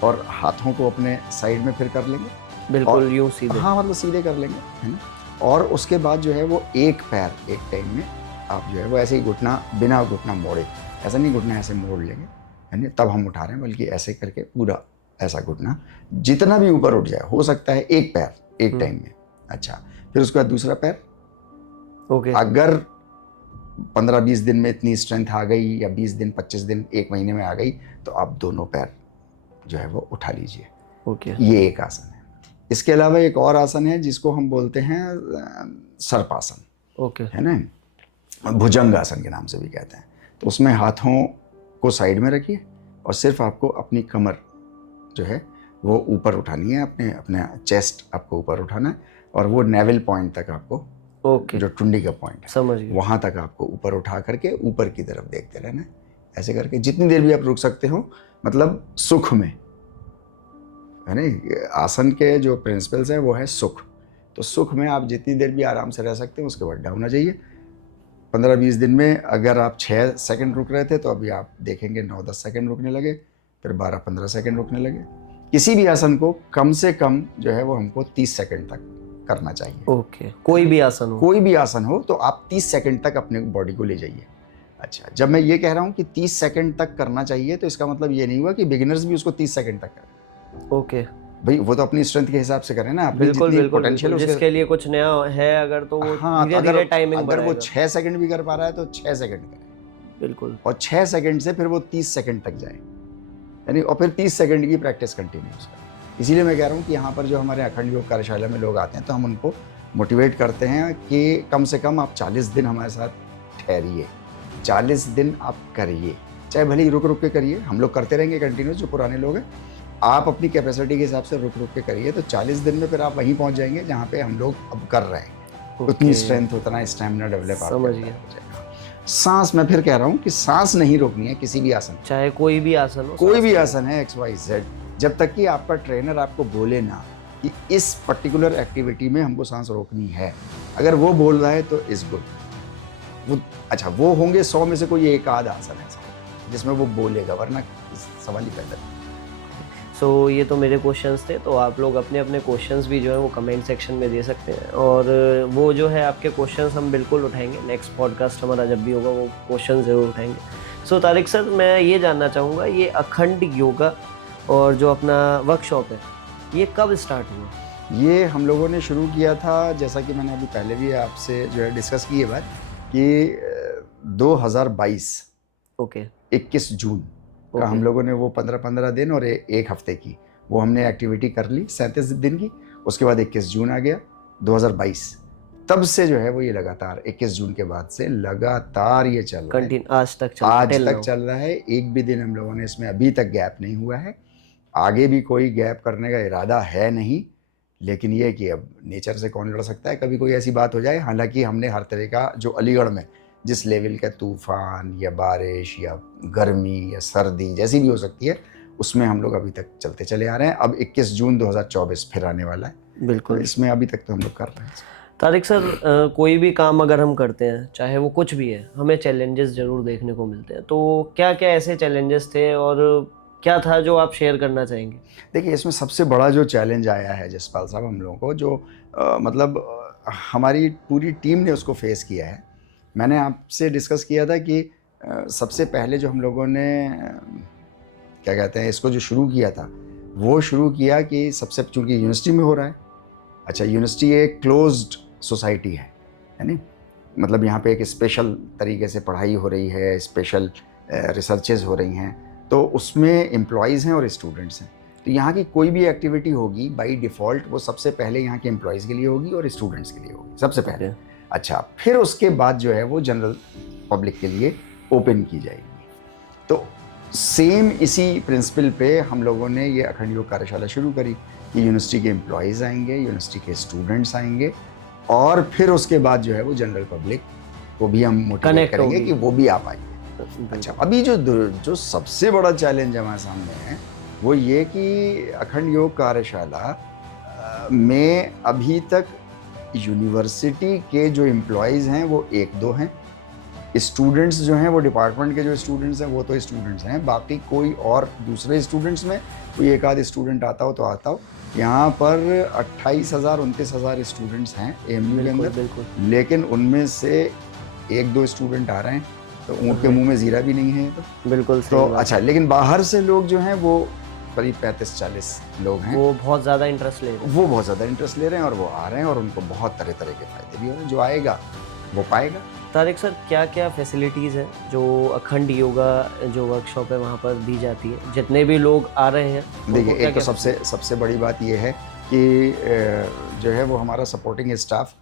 और हाथों को अपने साइड में फिर कर लेंगे, बिल्कुल यूं सीधे। हाँ, मतलब सीधे कर लेंगे, है ना। और उसके बाद जो है वो एक पैर एक टाइम में आप जो है वो ऐसे ही घुटना, बिना घुटना मोड़े, ऐसा नहीं घुटना ऐसे मोड़ लेंगे, है ना, तब हम उठा रहे हैं, बल्कि ऐसे करके पूरा ऐसा घुटना जितना भी ऊपर उठ जाए, हो सकता है एक पैर एक टाइम में। अच्छा, फिर उसके बाद दूसरा पैर। ओके। अगर 15-20 दिन में इतनी स्ट्रेंथ आ गई, या 20 दिन, 25 दिन, 1 महीने में आ गई, तो आप दोनों पैर जो है वो उठा लीजिए। ओके। ये एक आसन है। इसके अलावा एक और आसन है जिसको हम बोलते हैं सर्पासन, ओके। है ना, भुजंग आसन के नाम से भी कहते हैं। तो उसमें हाथों को साइड में रखिए और सिर्फ आपको अपनी कमर जो है वो ऊपर उठानी है, अपने चेस्ट आपको ऊपर उठाना है, और वो नेवल पॉइंट तक आपको, ओके। जो टुंडी का पॉइंट है, समझ गया। वहाँ तक आपको ऊपर उठा करके ऊपर की तरफ देखते रहना है, ऐसे करके जितनी देर भी आप रुक सकते हो, मतलब सुख में, है ना। आसन के जो प्रिंसिपल्स हैं वो है सुख। तो सुख में आप जितनी देर भी आराम से रह सकते हैं, उसके बाद डाउन आ जाइए। 15-20 दिन में अगर आप 6 सेकंड रुक रहे थे तो अभी आप देखेंगे 9-10 सेकंड रुकने लगे, फिर 12-15 सेकंड रुकने लगे। किसी भी आसन को कम से कम जो है वो हमको 30 सेकंड तक करना चाहिए। ओके। कोई भी आसन हो? कोई भी आसन हो तो आप 30 सेकंड तक अपने बॉडी को ले जाइए। अच्छा, जब मैं ये कह रहा हूँ कि 30 सेकंड तक करना चाहिए, तो इसका मतलब ये नहीं हुआ कि बिगिनर्स भी उसको 30 सेकंड तक करें। ओके। भाई वो तो अपनी स्ट्रेंथ के हिसाब से करें ना, अपनी बिल्कुल जितनी बिल्कुल पोटेंशियल बिल्कुल। जिसके लिए कुछ नया है अगर, तो वो हाँ, धीरे तो धीरे टाइमिंग अगर वो बढ़ाएगा। 6 सेकंड भी कर पा रहा है तो 6 सेकंड करें, बिल्कुल। और 6 सेकंड से फिर वो 30 सेकंड तक जाए, यानी, और फिर 30 सेकंड की प्रैक्टिस कंटिन्यूस करें। इसीलिए मैं कह रहा हूँ कि यहाँ पर जो हमारे अखंड योग कार्यशाला में लोग आते हैं, तो हम उनको मोटिवेट करते हैं कि कम से कम आप 40 दिन हमारे साथ ठहरिए, 40 दिन आप करिए, चाहे भले ही रुक रुक के करिए, हम लोग करते रहेंगे कंटिन्यूस, जो पुराने लोग हैं। आप अपनी कैपेसिटी के हिसाब से रुक रुक के करिए, तो 40 दिन में फिर आप वहीं पहुँच जाएंगे जहाँ पे हम लोग अब कर रहे हैं। उतनी स्ट्रेंथ, उतना स्टैमिना डेवलप समझ गया। हो जाएगा। सांस, मैं फिर कह रहा हूँ कि सांस नहीं रोकनी है किसी भी आसन, चाहे कोई भी आसन हो, कोई भी आसन है XYZ, जब तक कि आपका ट्रेनर आपको बोले ना कि इस पर्टिकुलर एक्टिविटी में हमको सांस रोकनी है। अगर वो बोल रहा है तो इज गुड। वो अच्छा, वो होंगे 100 में से कोई एक आध आसन ऐसा जिसमें वो बोलेगा, वरना सवाल ही पैदा नहीं। सो ये तो मेरे क्वेश्चंस थे। तो आप लोग अपने अपने क्वेश्चंस भी जो है वो कमेंट सेक्शन में दे सकते हैं, और वो जो है आपके क्वेश्चंस हम बिल्कुल उठाएंगे। नेक्स्ट पॉडकास्ट हमारा जब भी होगा वो क्वेश्चन ज़रूर उठाएंगे। सो तारिक सर, मैं ये जानना चाहूँगा, ये अखंड योगा और जो अपना वर्कशॉप है, ये कब स्टार्ट हुआ? ये हम लोगों ने शुरू किया था, जैसा कि मैंने अभी पहले भी आपसे जो है डिस्कस की है बात, कि 2022 ओके। 21 जून का हम लोगों ने वो 15-15 दिन और एक हफ्ते की वो हमने एक्टिविटी कर ली, 37 दिन की। उसके बाद 21 जून आ गया 2022। तब से जो है वो ये लगातार 21 जून के बाद से लगातार ये चल रहा है, आज तक चल आज तक चल रहा है। एक भी दिन हम लोगों ने इसमें अभी तक गैप नहीं हुआ है। आगे भी कोई गैप करने का इरादा है नहीं, लेकिन ये कि अब नेचर से कौन लड़ सकता है, कभी कोई ऐसी बात हो जाए। हालांकि हमने हर तरह का जो अलीगढ़ में जिस लेवल का तूफ़ान या बारिश या गर्मी या सर्दी जैसी भी हो सकती है, उसमें हम लोग अभी तक चलते चले आ रहे हैं। अब 21 जून 2024 फिर आने वाला है, तो बिल्कुल। इसमें अभी तक तो हम लोग कर रहे हैं। तारिक सर, कोई भी काम अगर हम करते हैं, चाहे वो कुछ भी है, हमें चैलेंजेस ज़रूर देखने को मिलते हैं। तो क्या क्या ऐसे चैलेंजेस थे और क्या था जो आप शेयर करना चाहेंगे? देखिए, इसमें सबसे बड़ा जो चैलेंज आया है जसपाल साहब हम लोगों को, जो हमारी पूरी टीम ने उसको फेस किया है। मैंने आपसे डिस्कस किया था कि सबसे पहले जो हम लोगों ने क्या कहते हैं इसको जो शुरू किया था, वो शुरू किया कि सबसे, चूँकि यूनिवर्सिटी में हो रहा है। अच्छा, यूनिवर्सिटी एक क्लोज्ड सोसाइटी है नहीं, मतलब यहाँ पे एक स्पेशल तरीके से पढ़ाई हो रही है, स्पेशल रिसर्चेज हो रही हैं, तो उसमें एम्प्लॉयज़ हैं और स्टूडेंट्स हैं। तो यहाँ की कोई भी एक्टिविटी होगी बाय डिफ़ॉल्ट वो सबसे पहले यहाँ के एम्प्लॉयज़ के लिए होगी और स्टूडेंट्स के लिए होगी सबसे पहले। अच्छा, फिर उसके बाद जो है वो जनरल पब्लिक के लिए ओपन की जाएगी। तो सेम इसी प्रिंसिपल पे हम लोगों ने ये अखंड योग कार्यशाला शुरू करी कि यूनिवर्सिटी के एम्प्लॉयज़ आएंगे, यूनिवर्सिटी के स्टूडेंट्स आएंगे, और फिर उसके बाद जो है वो जनरल पब्लिक को भी हम मोटिवेट करेंगे कि वो भी आ पाएंगे। अच्छा, अभी जो सबसे बड़ा चैलेंज हमारे सामने है वो ये कि अखंड योग कार्यशाला में अभी तक यूनिवर्सिटी के जो एम्प्लॉयज़ हैं वो 1-2 हैं, स्टूडेंट्स जो हैं वो डिपार्टमेंट के जो स्टूडेंट्स हैं वो तो स्टूडेंट्स हैं, बाकी कोई और दूसरे स्टूडेंट्स में कोई एक आध स्टूडेंट आता हो तो आता हो। यहाँ पर 28,000-29,000 स्टूडेंट्स हैं एएमयू के अंदर, लेकिन उनमें से 1-2 स्टूडेंट आ रहे हैं, तो ऊँट के मुंह में जीरा भी नहीं है। तो बिल्कुल तो अच्छा, लेकिन बाहर से लोग जो हैं वो करीब 35-40 लोग हैं, वो बहुत ज़्यादा इंटरेस्ट ले रहे हैं। वो बहुत ज़्यादा इंटरेस्ट ले रहे हैं और वो आ रहे हैं और उनको बहुत तरह तरह के फ़ायदे भी हो रहे हैं। जो आएगा वो पाएगा। तारिक सर, क्या क्या फैसिलिटीज़ हैं जो अखंड योगा जो वर्कशॉप है वहाँ पर दी जाती है, जितने भी लोग आ रहे हैं? देखिए, एक तो सबसे बड़ी बात ये है कि जो है वो हमारा सपोर्टिंग स्टाफ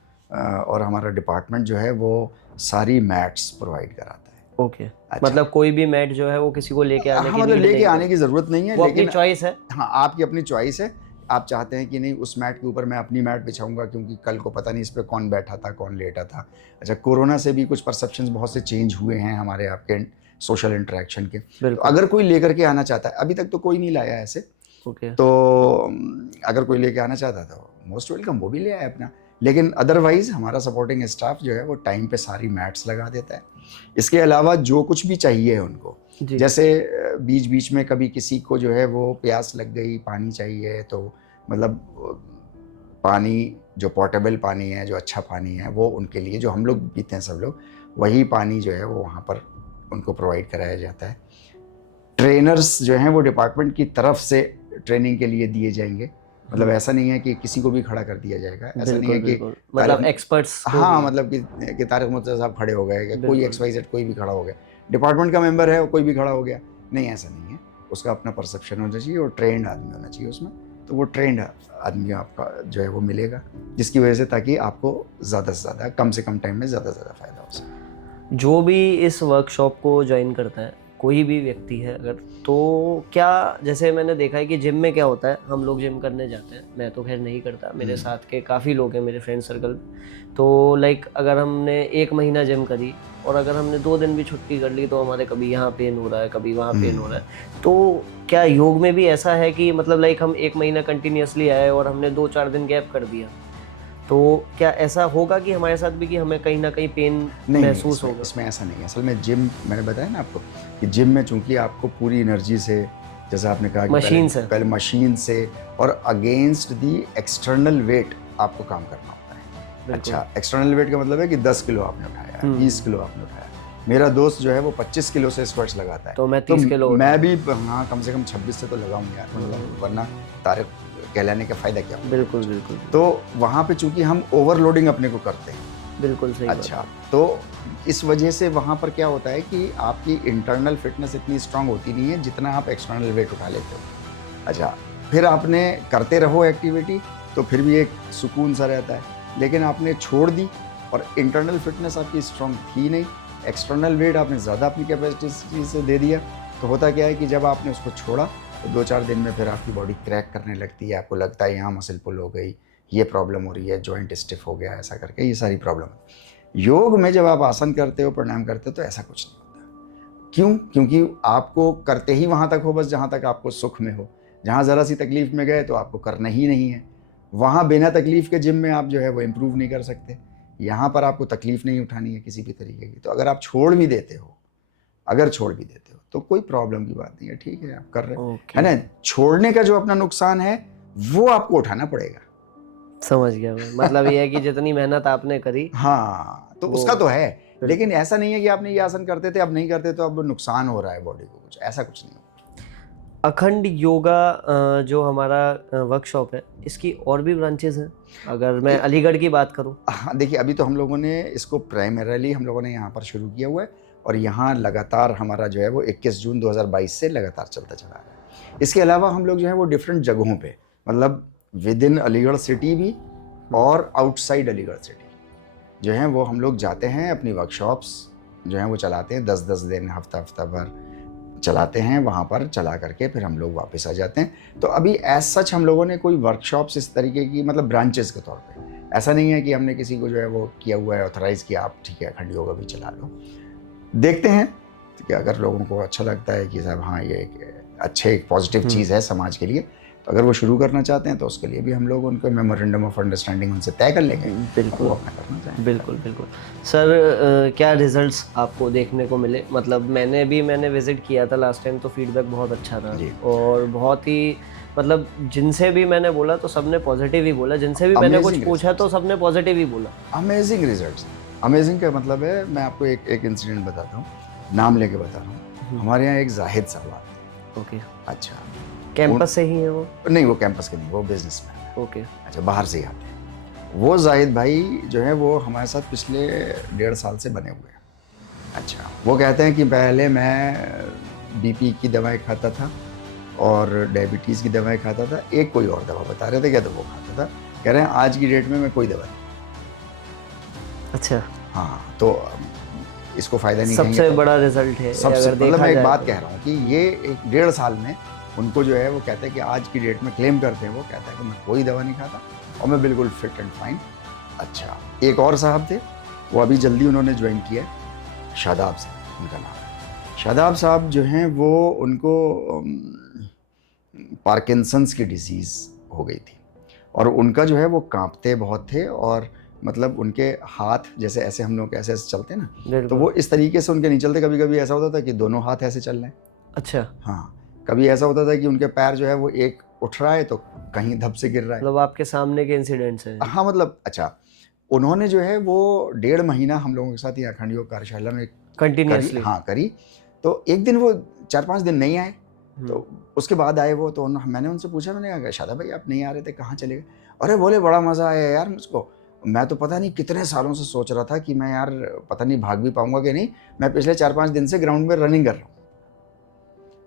और हमारा डिपार्टमेंट जो है वो सारी मैट्स प्रोवाइड कराता है। ओके। अच्छा। मतलब कोई भी मैट जो है वो किसी को लेके आने की मतलब लेके आने की ज़रूरत नहीं है, वो लेकिन अपनी चॉइस है। हाँ, आपकी अपनी चॉइस है। आप चाहते हैं कि नहीं उस मैट के ऊपर मैं अपनी मैट बिछाऊंगा क्योंकि कल को पता नहीं इस पर कौन बैठा था कौन लेटा था। अच्छा, कोरोना से भी कुछ परसेप्शंस बहुत से चेंज हुए हैं हमारे आपके सोशल इंटरेक्शन के। तो अगर कोई लेकर के आना चाहता है, अभी तक तो कोई नहीं लाया ऐसे, तो अगर कोई लेके आना चाहता था मोस्ट वेलकम, वो भी ले आए अपना। लेकिन अदरवाइज हमारा सपोर्टिंग स्टाफ जो है वो टाइम पे सारी मैट्स लगा देता है। इसके अलावा जो कुछ भी चाहिए है उनको, जैसे बीच बीच में कभी किसी को जो है वो प्यास लग गई, पानी चाहिए, तो मतलब पानी जो पोर्टेबल पानी है, जो अच्छा पानी है, वो उनके लिए, जो हम लोग पीते हैं सब लोग, वही पानी जो है वो वहाँ पर उनको प्रोवाइड कराया जाता है। ट्रेनर्स जो हैं वो डिपार्टमेंट की तरफ से ट्रेनिंग के लिए दिए जाएंगे। मतलब ऐसा नहीं है कि किसी को भी खड़ा कर दिया जाएगा, ऐसा नहीं है कि मतलब एक्सपर्ट्स, हाँ, मतलब कि तारिक मुर्तज़ा साहब खड़े हो गए, कोई XYZ कोई भी खड़ा हो गया, डिपार्टमेंट का मेंबर है कोई भी खड़ा हो गया, नहीं, ऐसा नहीं है। उसका अपना परसेप्शन होना चाहिए और ट्रेंड आदमी होना चाहिए उसमें, तो वो ट्रेंड आदमी आपका जो है वो मिलेगा, जिसकी वजह से ताकि आपको ज़्यादा से ज़्यादा कम से कम टाइम में ज़्यादा से ज़्यादा फ़ायदा हो सके। जो भी इस वर्कशॉप को ज्वाइन करता है, कोई भी व्यक्ति है अगर, तो क्या, जैसे मैंने देखा है कि जिम में क्या होता है, हम लोग जिम करने जाते हैं, मैं तो खैर नहीं करता, मेरे साथ के काफ़ी लोग हैं मेरे फ्रेंड सर्कल, तो लाइक अगर हमने 1 महीना जिम करी और अगर हमने 2 दिन भी छुट्टी कर ली तो हमारे कभी यहाँ पेन हो रहा है, कभी वहाँ पेन हो रहा है। तो क्या योग में भी ऐसा है कि मतलब लाइक हम 1 महीना कंटिन्यूसली आए और हमने 2-4 दिन गैप कर दिया, तो क्या ऐसा होगा कि हमारे साथ भी कि हमें कहीं ना कहीं पेन महसूस होगा? इसमें ऐसा नहीं है। असल में जिम, मैंने बताया ना आपको कि जिम में चूंकि आपको पूरी एनर्जी से, जैसा आपने कहा कि पहले मशीन से और अगेंस्ट दी एक्सटर्नल वेट आपको काम करना होता है। अच्छा, एक्सटर्नल वेट का मतलब है कि 10 किलो आपने उठाया, 20 किलो आपने उठाया। मेरा दोस्त जो है वो 25 किलो से स्क्वाट्स लगाता है, तो मैं 30 किलो, मैं भी हाँ कम से कम 26 से तो लगाऊंगा यार, मतलब वरना तारिक कहलाने का फ़ायदा क्या होगा। बिल्कुल बिल्कुल। तो वहाँ पे चूंकि हम ओवरलोडिंग अपने को करते हैं। बिल्कुल सही। अच्छा, तो इस वजह से वहाँ पर क्या होता है कि आपकी इंटरनल फिटनेस इतनी स्ट्रांग होती नहीं है जितना आप एक्सटर्नल वेट उठा लेते हो। अच्छा, फिर आपने करते रहो एक्टिविटी तो फिर भी एक सुकून सा रहता है, लेकिन आपने छोड़ दी और इंटरनल फिटनेस आपकी स्ट्रांग थी नहीं, एक्सटर्नल वेट आपने ज़्यादा अपनी कैपेसिटी से दे दिया, तो होता क्या है कि जब आपने उसको छोड़ा तो 2-4 दिन में फिर आपकी बॉडी क्रैक करने लगती है, आपको लगता है यहाँ मसल पुल हो गई, ये प्रॉब्लम हो रही है, जॉइंट स्टिफ हो गया, ऐसा करके ये सारी प्रॉब्लम है। योग में जब आप आसन करते हो, प्राणायाम करते हो, तो ऐसा कुछ नहीं होता। क्यों? क्योंकि आपको करते ही वहाँ तक हो बस जहाँ तक आपको सुख में हो। जहाँ ज़रा सी तकलीफ़ में गए तो आपको करना ही नहीं है। वहाँ बिना तकलीफ़ के जिम में आप जो है वो इम्प्रूव नहीं कर सकते। यहाँ पर आपको तकलीफ़ नहीं उठानी है किसी भी तरीके की। तो अगर आप छोड़ भी देते हो, तो कोई प्रॉब्लम की बात नहीं है, ठीक है, आप कर रहे हो, है ना? छोड़ने का जो अपना नुकसान है वो आपको उठाना पड़ेगा। समझ गया मैं, मतलब ये है कि जितनी मेहनत आपने करी हाँ, तो उसका तो है, लेकिन ऐसा नहीं है कि आपने ये आसन करते थे, अब नहीं करते तो अब नुकसान हो रहा है बॉडी को, कुछ ऐसा कुछ नहीं। अखंड योगा जो हमारा वर्कशॉप है, इसकी और भी ब्रांचेस हैं अगर मैं अलीगढ़ की बात करूं? हाँ, देखिए अभी तो हम लोगों ने इसको प्राइमरीली हम लोगों ने यहाँ पर शुरू किया हुआ है और यहाँ लगातार हमारा जो है वो 21 जून 2022 से लगातार चलता चला रहा है। इसके अलावा हम लोग जो है वो डिफरेंट जगहों पे, मतलब विद इन अलीगढ़ सिटी भी और आउटसाइड अलीगढ़ सिटी जो है वो हम लोग जाते हैं, अपनी वर्कशॉप्स जो हैं वो चलाते हैं, 10-10 दिन, हफ्ता भर चलाते हैं, वहाँ पर चला करके फिर हम लोग वापस आ जाते हैं। तो अभी एज सच हम लोगों ने कोई वर्कशॉप्स इस तरीके की, मतलब ब्रांचेस के तौर पे ऐसा नहीं है कि हमने किसी को जो है वो किया हुआ है, ऑथराइज़ किया, आप ठीक है अखंड योगा भी चला लो। देखते हैं कि अगर लोगों को अच्छा लगता है कि साहब हाँ ये एक पॉजिटिव चीज़ है समाज के लिए, तो अगर वो शुरू करना चाहते हैं तो उसके लिए भी हम लोग उनको मेमोरेंडम ऑफ अंडरस्टैंडिंग उनसे तय कर लेंगे। बिल्कुल, वो अपना करना चाहें। बिल्कुल। सर क्या रिजल्ट्स आपको देखने को मिले? मतलब मैंने विज़िट किया था लास्ट टाइम, तो फीडबैक बहुत अच्छा रहा जी। और बहुत ही, मतलब जिनसे भी मैंने बोला तो सबने पॉजिटिव ही बोला, जिनसे भी मैंने कुछ Amazing पूछा तो सबने पॉजिटिव ही बोला। Amazing results. अमेजिंग का मतलब है, मैं आपको एक इंसिडेंट बताता हूँ, नाम लेके बता रहा हूँ। हमारे यहाँ एक जाहिद साहब आते हैं। ओके। अच्छा, कैंपस से ही है वो? नहीं वो कैंपस के नहीं, वो बिजनेसमैन है। ओके। अच्छा, बाहर से ही आते हैं। वो जाहिद भाई जो है वो हमारे साथ पिछले 1.5 साल से बने हुए हैं। अच्छा, वो कहते हैं कि पहले मैं बीपी की दवाएं खाता था और डायबिटीज़ की दवाएं खाता था, एक कोई और दवा बता रहे थे क्या, तो वो खाता था। कह रहे हैं आज की डेट में मैं कोई दवा नहीं। अच्छा, हाँ, तो इसको फ़ायदा नहीं सबसे कहेंगे। बड़ा रिजल्ट है सबसे, अगर मतलब देखा मैं एक जाए बात तो। कह रहा हूँ कि ये 1.5 साल में उनको जो है वो कहते हैं कि आज की डेट में क्लेम करते हैं, वो कहता है कि मैं कोई दवा नहीं खाता और मैं बिल्कुल फिट एंड फाइन। अच्छा, एक और साहब थे, वो अभी जल्दी उन्होंने ज्वाइन किया है, शादाब साहब उनका नाम है। शादाब साहब जो हैं वो उनको पार्किंसंस की डिजीज़ हो गई थी और उनका जो है वो कांपते बहुत थे और मतलब उनके हाथ जैसे ऐसे हम लोग ऐसे ऐसे चलते हैं ना, तो बिल्कुल। वो इस तरीके से उनके नहीं चलते। कभी कभी ऐसा होता था कि दोनों हाथ ऐसे चल रहे हैं। अच्छा, हाँ, कभी ऐसा होता था कि उनके पैर जो है वो एक उठ रहा है तो कहीं धप से गिर रहा है। मतलब आपके सामने के इंसिडेंट्स हैं? हाँ, मतलब अच्छा, उन्होंने जो है वो 1.5 महीना हम लोगों के साथ ही अखंड योग कार्यशाला में कंटिन्यूअसली? हाँ करी। तो एक दिन वो 4-5 दिन नहीं आए, तो उसके बाद आए वो, तो मैंने उनसे पूछा, मैंने कहा शादा भाई आप नहीं आ रहे थे, कहाँ चले गए? अरे बोले बड़ा मज़ा आया यार मुझको, मैं तो पता नहीं कितने सालों से सोच रहा था कि मैं यार पता नहीं भाग भी पाऊंगा कि नहीं, मैं पिछले 4-5 दिन से ग्राउंड में रनिंग कर रहा हूँ।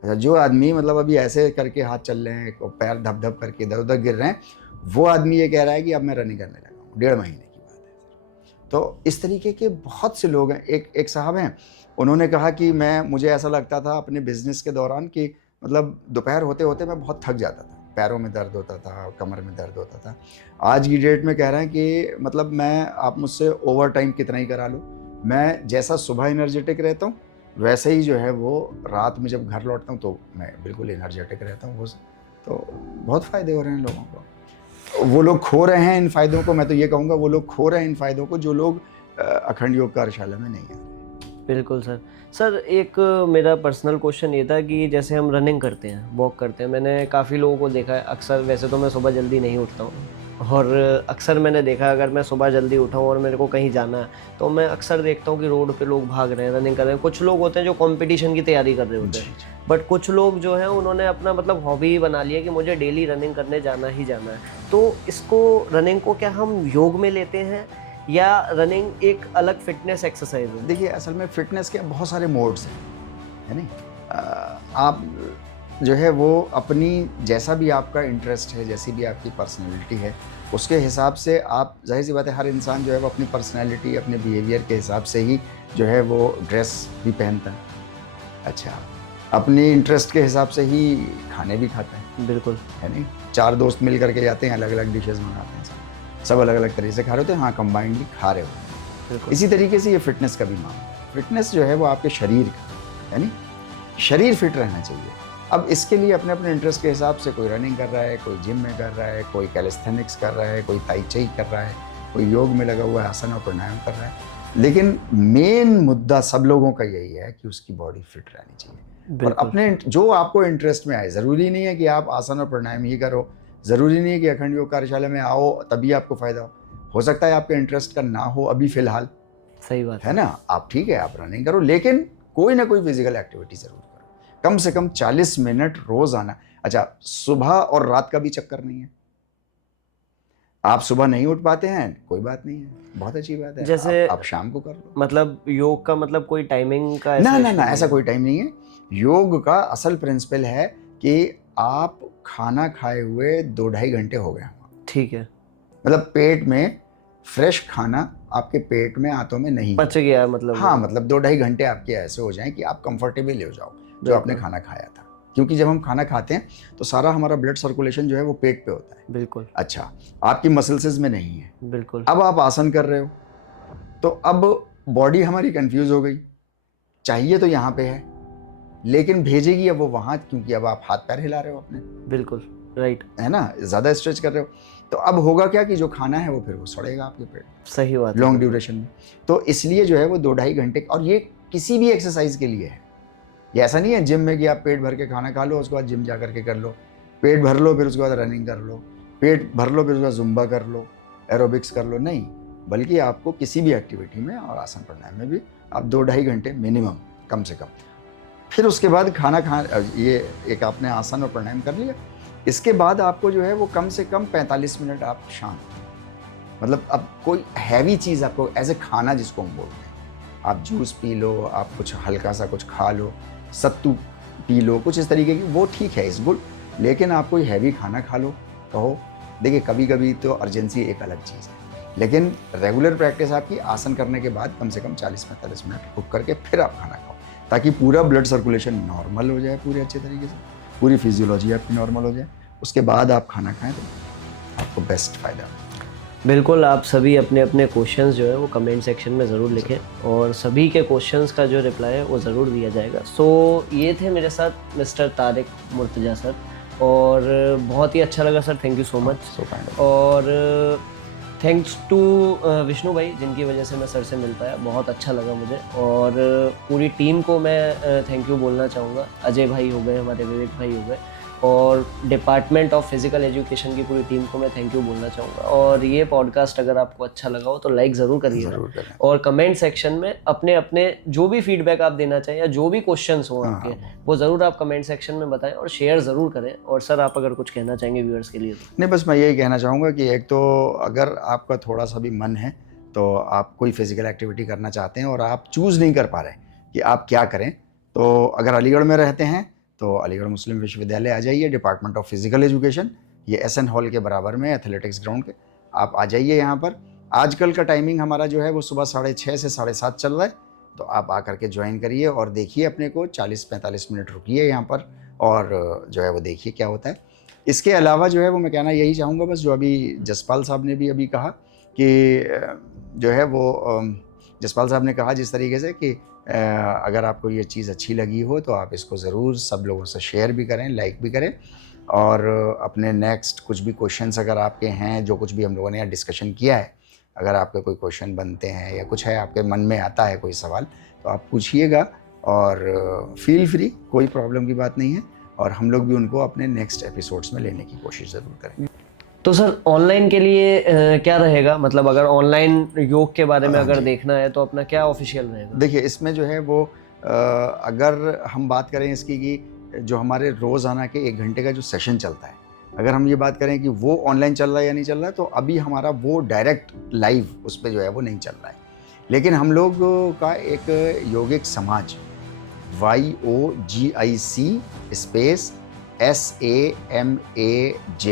अच्छा, जो आदमी मतलब अभी ऐसे करके हाथ चल रहे हैं, पैर धप धप करके इधर उधर गिर रहे हैं, वो आदमी ये कह रहा है कि अब मैं रनिंग करने लगा हूँ। 1.5 महीने की बात है। तो इस तरीके के बहुत से लोग हैं। एक साहब हैं, उन्होंने कहा कि मुझे ऐसा लगता था अपने बिजनेस के दौरान कि मतलब दोपहर होते होते मैं बहुत थक जाता था, पैरों में दर्द होता था, कमर में दर्द होता था। आज की डेट में कह रहे हैं कि मतलब आप मुझसे ओवर टाइम कितना ही करा लो, मैं जैसा सुबह एनर्जेटिक रहता हूँ वैसे ही जो है वो रात में जब घर लौटता हूँ तो मैं बिल्कुल एनर्जेटिक रहता हूँ। तो बहुत फ़ायदे हो रहे हैं लोगों को। वो लोग खो रहे हैं इन फ़ायदों को, मैं तो ये कहूँगा वो लोग खो रहे हैं इन फ़ायदों को जो लोग अखंड योग कार्यशाला में नहीं है। बिल्कुल सर एक मेरा पर्सनल क्वेश्चन ये था कि जैसे हम रनिंग करते हैं, वॉक करते हैं, मैंने काफ़ी लोगों को देखा है अक्सर, वैसे तो मैं सुबह जल्दी नहीं उठता हूँ और अक्सर मैंने देखा अगर मैं सुबह जल्दी उठा हूँ और मेरे को कहीं जाना है तो मैं अक्सर देखता हूँ कि रोड पे लोग भाग रहे हैं, रनिंग कर रहे हैं। कुछ लोग होते हैं जो कंपटीशन की तैयारी कर रहे होते हैं, बट कुछ लोग जो हैं उन्होंने अपना मतलब हॉबी ही बना लिया कि मुझे डेली रनिंग करने जाना ही जाना है। तो इसको रनिंग को क्या हम योग में लेते हैं या रनिंग एक अलग फिटनेस एक्सरसाइज है? देखिए असल में फिटनेस के बहुत सारे मोड्स हैं, है नहीं? आप जो है वो अपनी जैसा भी आपका इंटरेस्ट है, जैसी भी आपकी पर्सनैलिटी है, उसके हिसाब से आप, जाहिर सी बात है हर इंसान जो है वो अपनी पर्सनैलिटी, अपने बिहेवियर के हिसाब से ही जो है वो ड्रेस भी पहनता है। अच्छा, अपनी इंटरेस्ट के हिसाब से ही खाने भी खाता है बिल्कुल। नहीं? 4 दोस्त मिल करके जाते हैं, अलग अलग डिशेस बनाते हैं, सब अलग अलग तरीके से खा रहे होते हैं, हाँ कंबाइंडली खा रहे होते हैं। बिल्कुल। इसी तरीके से ये फिटनेस का भी मामला है। फिटनेस जो है वो आपके शरीर का, यानी शरीर फिट रहना चाहिए। अब इसके लिए अपने अपने इंटरेस्ट के हिसाब से कोई रनिंग कर रहा है, कोई जिम में कर रहा है, कोई कैलिस्थेनिक्स कर रहा है, कोई ताई चाई कर रहा है, कोई योग में लगा हुआ है, आसन और प्राणायाम कर रहा है। लेकिन मेन मुद्दा सब लोगों का यही है कि उसकी बॉडी फिट रहनी चाहिए और अपने जो आपको इंटरेस्ट में आए। ज़रूरी नहीं है कि आप आसन और प्राणायाम ही करो, ज़रूरी नहीं है कि अखंड योग कार्यशाला में आओ तभी आपको फ़ायदा हो सकता है आपके इंटरेस्ट का ना हो अभी फ़िलहाल, सही बात है ना? आप ठीक है, आप रनिंग करो, लेकिन कोई ना कोई फिजिकल एक्टिविटी ज़रूर करो, कम से कम 40 मिनट रोज़ आना। अच्छा, सुबह और रात का भी चक्कर नहीं है। आप सुबह नहीं उठ पाते हैं, कोई बात नहीं है, बहुत अच्छी बात है। जैसे आप शाम को कर लो। मतलब योग का मतलब कोई टाइमिंग का ना ऐसा ना issue ना, नहीं ऐसा है? कोई टाइम नहीं है। योग का असल प्रिंसिपल है कि आप खाना खाए हुए 2-2.5 घंटे हो गए हों। ठीक है। मतलब पेट में फ्रेश खाना आपके पेट में, आंतों में नहीं पच गया है मतलब। हाँ, मतलब 2-2.5 घंटे आपके ऐसे हो जाएं कि आप कंफर्टेबल हो जाओ जो आपने बिल्कुल। खाना खाया था। क्योंकि जब हम खाना खाते हैं तो सारा हमारा ब्लड सर्कुलेशन जो है वो पेट पे होता है। बिल्कुल। अच्छा, आपकी मसल्स में नहीं है। बिल्कुल। अब आप आसन कर रहे हो तो अब बॉडी हमारी कंफ्यूज हो गई, चाहिए तो यहाँ पे है लेकिन भेजेगी अब वो वहाँ, क्योंकि अब आप हाथ पैर हिला रहे हो अपने, बिल्कुल राइट। है ना, ज़्यादा स्ट्रेच कर रहे हो। तो अब होगा क्या कि जो खाना है वो फिर वो सड़ेगा आपके पेट, सही बात है। लॉन्ग ड्यूरेशन में। तो इसलिए जो है वो 2-2.5 घंटे, और ये किसी भी एक्सरसाइज के लिए है। ये ऐसा नहीं है जिम में कि आप पेट भर के खाना खा लो उसके बाद जिम जा करके कर लो, पेट भर लो फिर उसके बाद रनिंग कर लो, पेट भर लो फिर उसके बाद जुम्बा कर लो, एरोबिक्स कर लो, नहीं। बल्कि आपको किसी भी एक्टिविटी में और आसन प्राणायाम में भी आप 2-2.5 घंटे मिनिमम, कम से कम। फिर उसके बाद खाना खा, ये एक आपने आसन और प्राणायाम कर लिया, इसके बाद आपको जो है वो कम से कम 45 मिनट आप शांत, मतलब अब कोई हैवी चीज़ आपको ऐसे खाना जिसको हम बोलते हैं, आप जूस पी लो, आप कुछ हल्का सा कुछ खा लो, सत्तू पी लो, कुछ इस तरीके की, वो ठीक है, इस गुड। लेकिन आप कोई हैवी खाना खा लो कहो, देखिए कभी कभी तो अर्जेंसी एक अलग चीज़ है, लेकिन रेगुलर प्रैक्टिस आपकी आसन करने के बाद कम से कम 40-45 मिनट रुक करके फिर आप खाना खाओ, ताकि पूरा ब्लड सर्कुलेशन नॉर्मल हो जाए पूरे अच्छे तरीके से, पूरी फिजियोलॉजी आपकी नॉर्मल हो जाए, उसके बाद आप खाना खाएं तो आपको बेस्ट फ़ायदा है। बिल्कुल। आप सभी अपने अपने क्वेश्चंस जो है वो कमेंट सेक्शन में ज़रूर लिखें और सभी के क्वेश्चंस का जो रिप्लाई है वो ज़रूर दिया जाएगा। सो ये थे मेरे साथ मिस्टर तारिक मुर्तज़ा सर, और बहुत ही अच्छा लगा sir, thank you so much. और थैंक्स टू विष्णु भाई, जिनकी वजह से मैं सर से मिल पाया, बहुत अच्छा लगा मुझे। और पूरी टीम को मैं थैंक यू बोलना चाहूँगा। अजय भाई हो गए, हमारे विवेक भाई हो गए, और डिपार्टमेंट ऑफ फिजिकल एजुकेशन की पूरी टीम को मैं थैंक यू बोलना चाहूँगा। और ये पॉडकास्ट अगर आपको अच्छा लगा हो तो लाइक ज़रूर करिएगा, और कमेंट सेक्शन में अपने अपने जो भी फीडबैक आप देना चाहें या जो भी क्वेश्चंस हो आपके, वो ज़रूर आप कमेंट सेक्शन में बताएं और शेयर ज़रूर करें। और सर आप अगर कुछ कहना चाहेंगे व्यूअर्स के लिए तो? नहीं, बस मैं यही कहना चाहूँगा कि एक तो अगर आपका थोड़ा सा भी मन है तो आप कोई फिजिकल एक्टिविटी करना चाहते हैं और आप चूज़ नहीं कर पा रहे कि आप क्या करें, तो अगर अलीगढ़ में रहते हैं तो अलीगढ़ मुस्लिम विश्वविद्यालय आ जाइए, डिपार्टमेंट ऑफ फिजिकल एजुकेशन, ये SN हॉल के बराबर में, एथलेटिक्स ग्राउंड के, आप आ जाइए यहाँ पर। आजकल का टाइमिंग हमारा जो है वो सुबह 6:30 से 7:30 चल रहा है, तो आप आकर के ज्वाइन करिए और देखिए अपने को, 40-45 मिनट रुकिए यहाँ पर और जो है वो देखिए क्या होता है। इसके अलावा जो है वो मैं कहना यही चाहूँगा बस, जो अभी जसपाल साहब ने भी अभी कहा कि जो है वो जसपाल साहब ने कहा जिस तरीके से कि अगर आपको ये चीज़ अच्छी लगी हो तो आप इसको ज़रूर सब लोगों से शेयर भी करें, लाइक भी करें, और अपने नेक्स्ट कुछ भी क्वेश्चंस अगर आपके हैं, जो कुछ भी हम लोगों ने यहाँ डिस्कशन किया है, अगर आपके कोई क्वेश्चन बनते हैं या कुछ है आपके मन में आता है कोई सवाल, तो आप पूछिएगा और फील फ्री, कोई प्रॉब्लम की बात नहीं है, और हम लोग भी उनको अपने नेक्स्ट एपिसोड्स में लेने की कोशिश ज़रूर करेंगे। तो सर ऑनलाइन के लिए क्या रहेगा, मतलब अगर ऑनलाइन योग के बारे में अगर देखना है तो अपना क्या ऑफिशियल रहेगा? देखिए इसमें जो है वो अगर हम बात करें इसकी कि जो हमारे रोज़ाना के 1 घंटे का जो सेशन चलता है, अगर हम ये बात करें कि वो ऑनलाइन चल रहा है या नहीं चल रहा है, तो अभी हमारा वो डायरेक्ट लाइव उस पर जो है वो नहीं चल रहा है। लेकिन हम लोग का एक योगिक समाज, YOGIC स्पेस SAMAJ,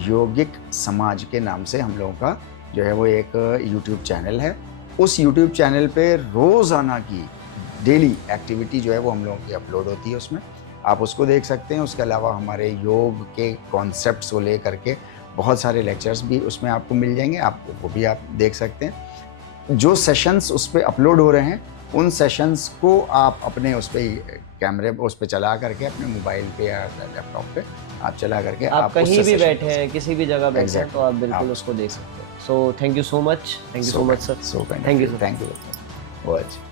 योगिक समाज के नाम से हम लोगों का जो है वो एक यूट्यूब चैनल है। उस यूट्यूब चैनल पे रोज़ाना की डेली एक्टिविटी जो है वो हम लोगों की अपलोड होती है उसमें, आप उसको देख सकते हैं। उसके अलावा हमारे योग के कॉन्सेप्ट्स को लेकर के बहुत सारे लेक्चर्स भी उसमें आपको मिल जाएंगे, आप वो भी आप देख सकते हैं। जो सेशंस उस पर अपलोड हो रहे हैं उन सेशंस को आप अपने उस पर कैमरे उस पर चला करके अपने मोबाइल पे या लैपटॉप पे आप चला करके आप कहीं उससे भी session बैठे कर हैं, किसी भी जगह बैठे हैं, तो आप बिल्कुल आप- उसको देख सकते हैं। So thank you so much, thank you so much sir, So kind of thank you you. Sir. Thank you. बहुत अच्छा।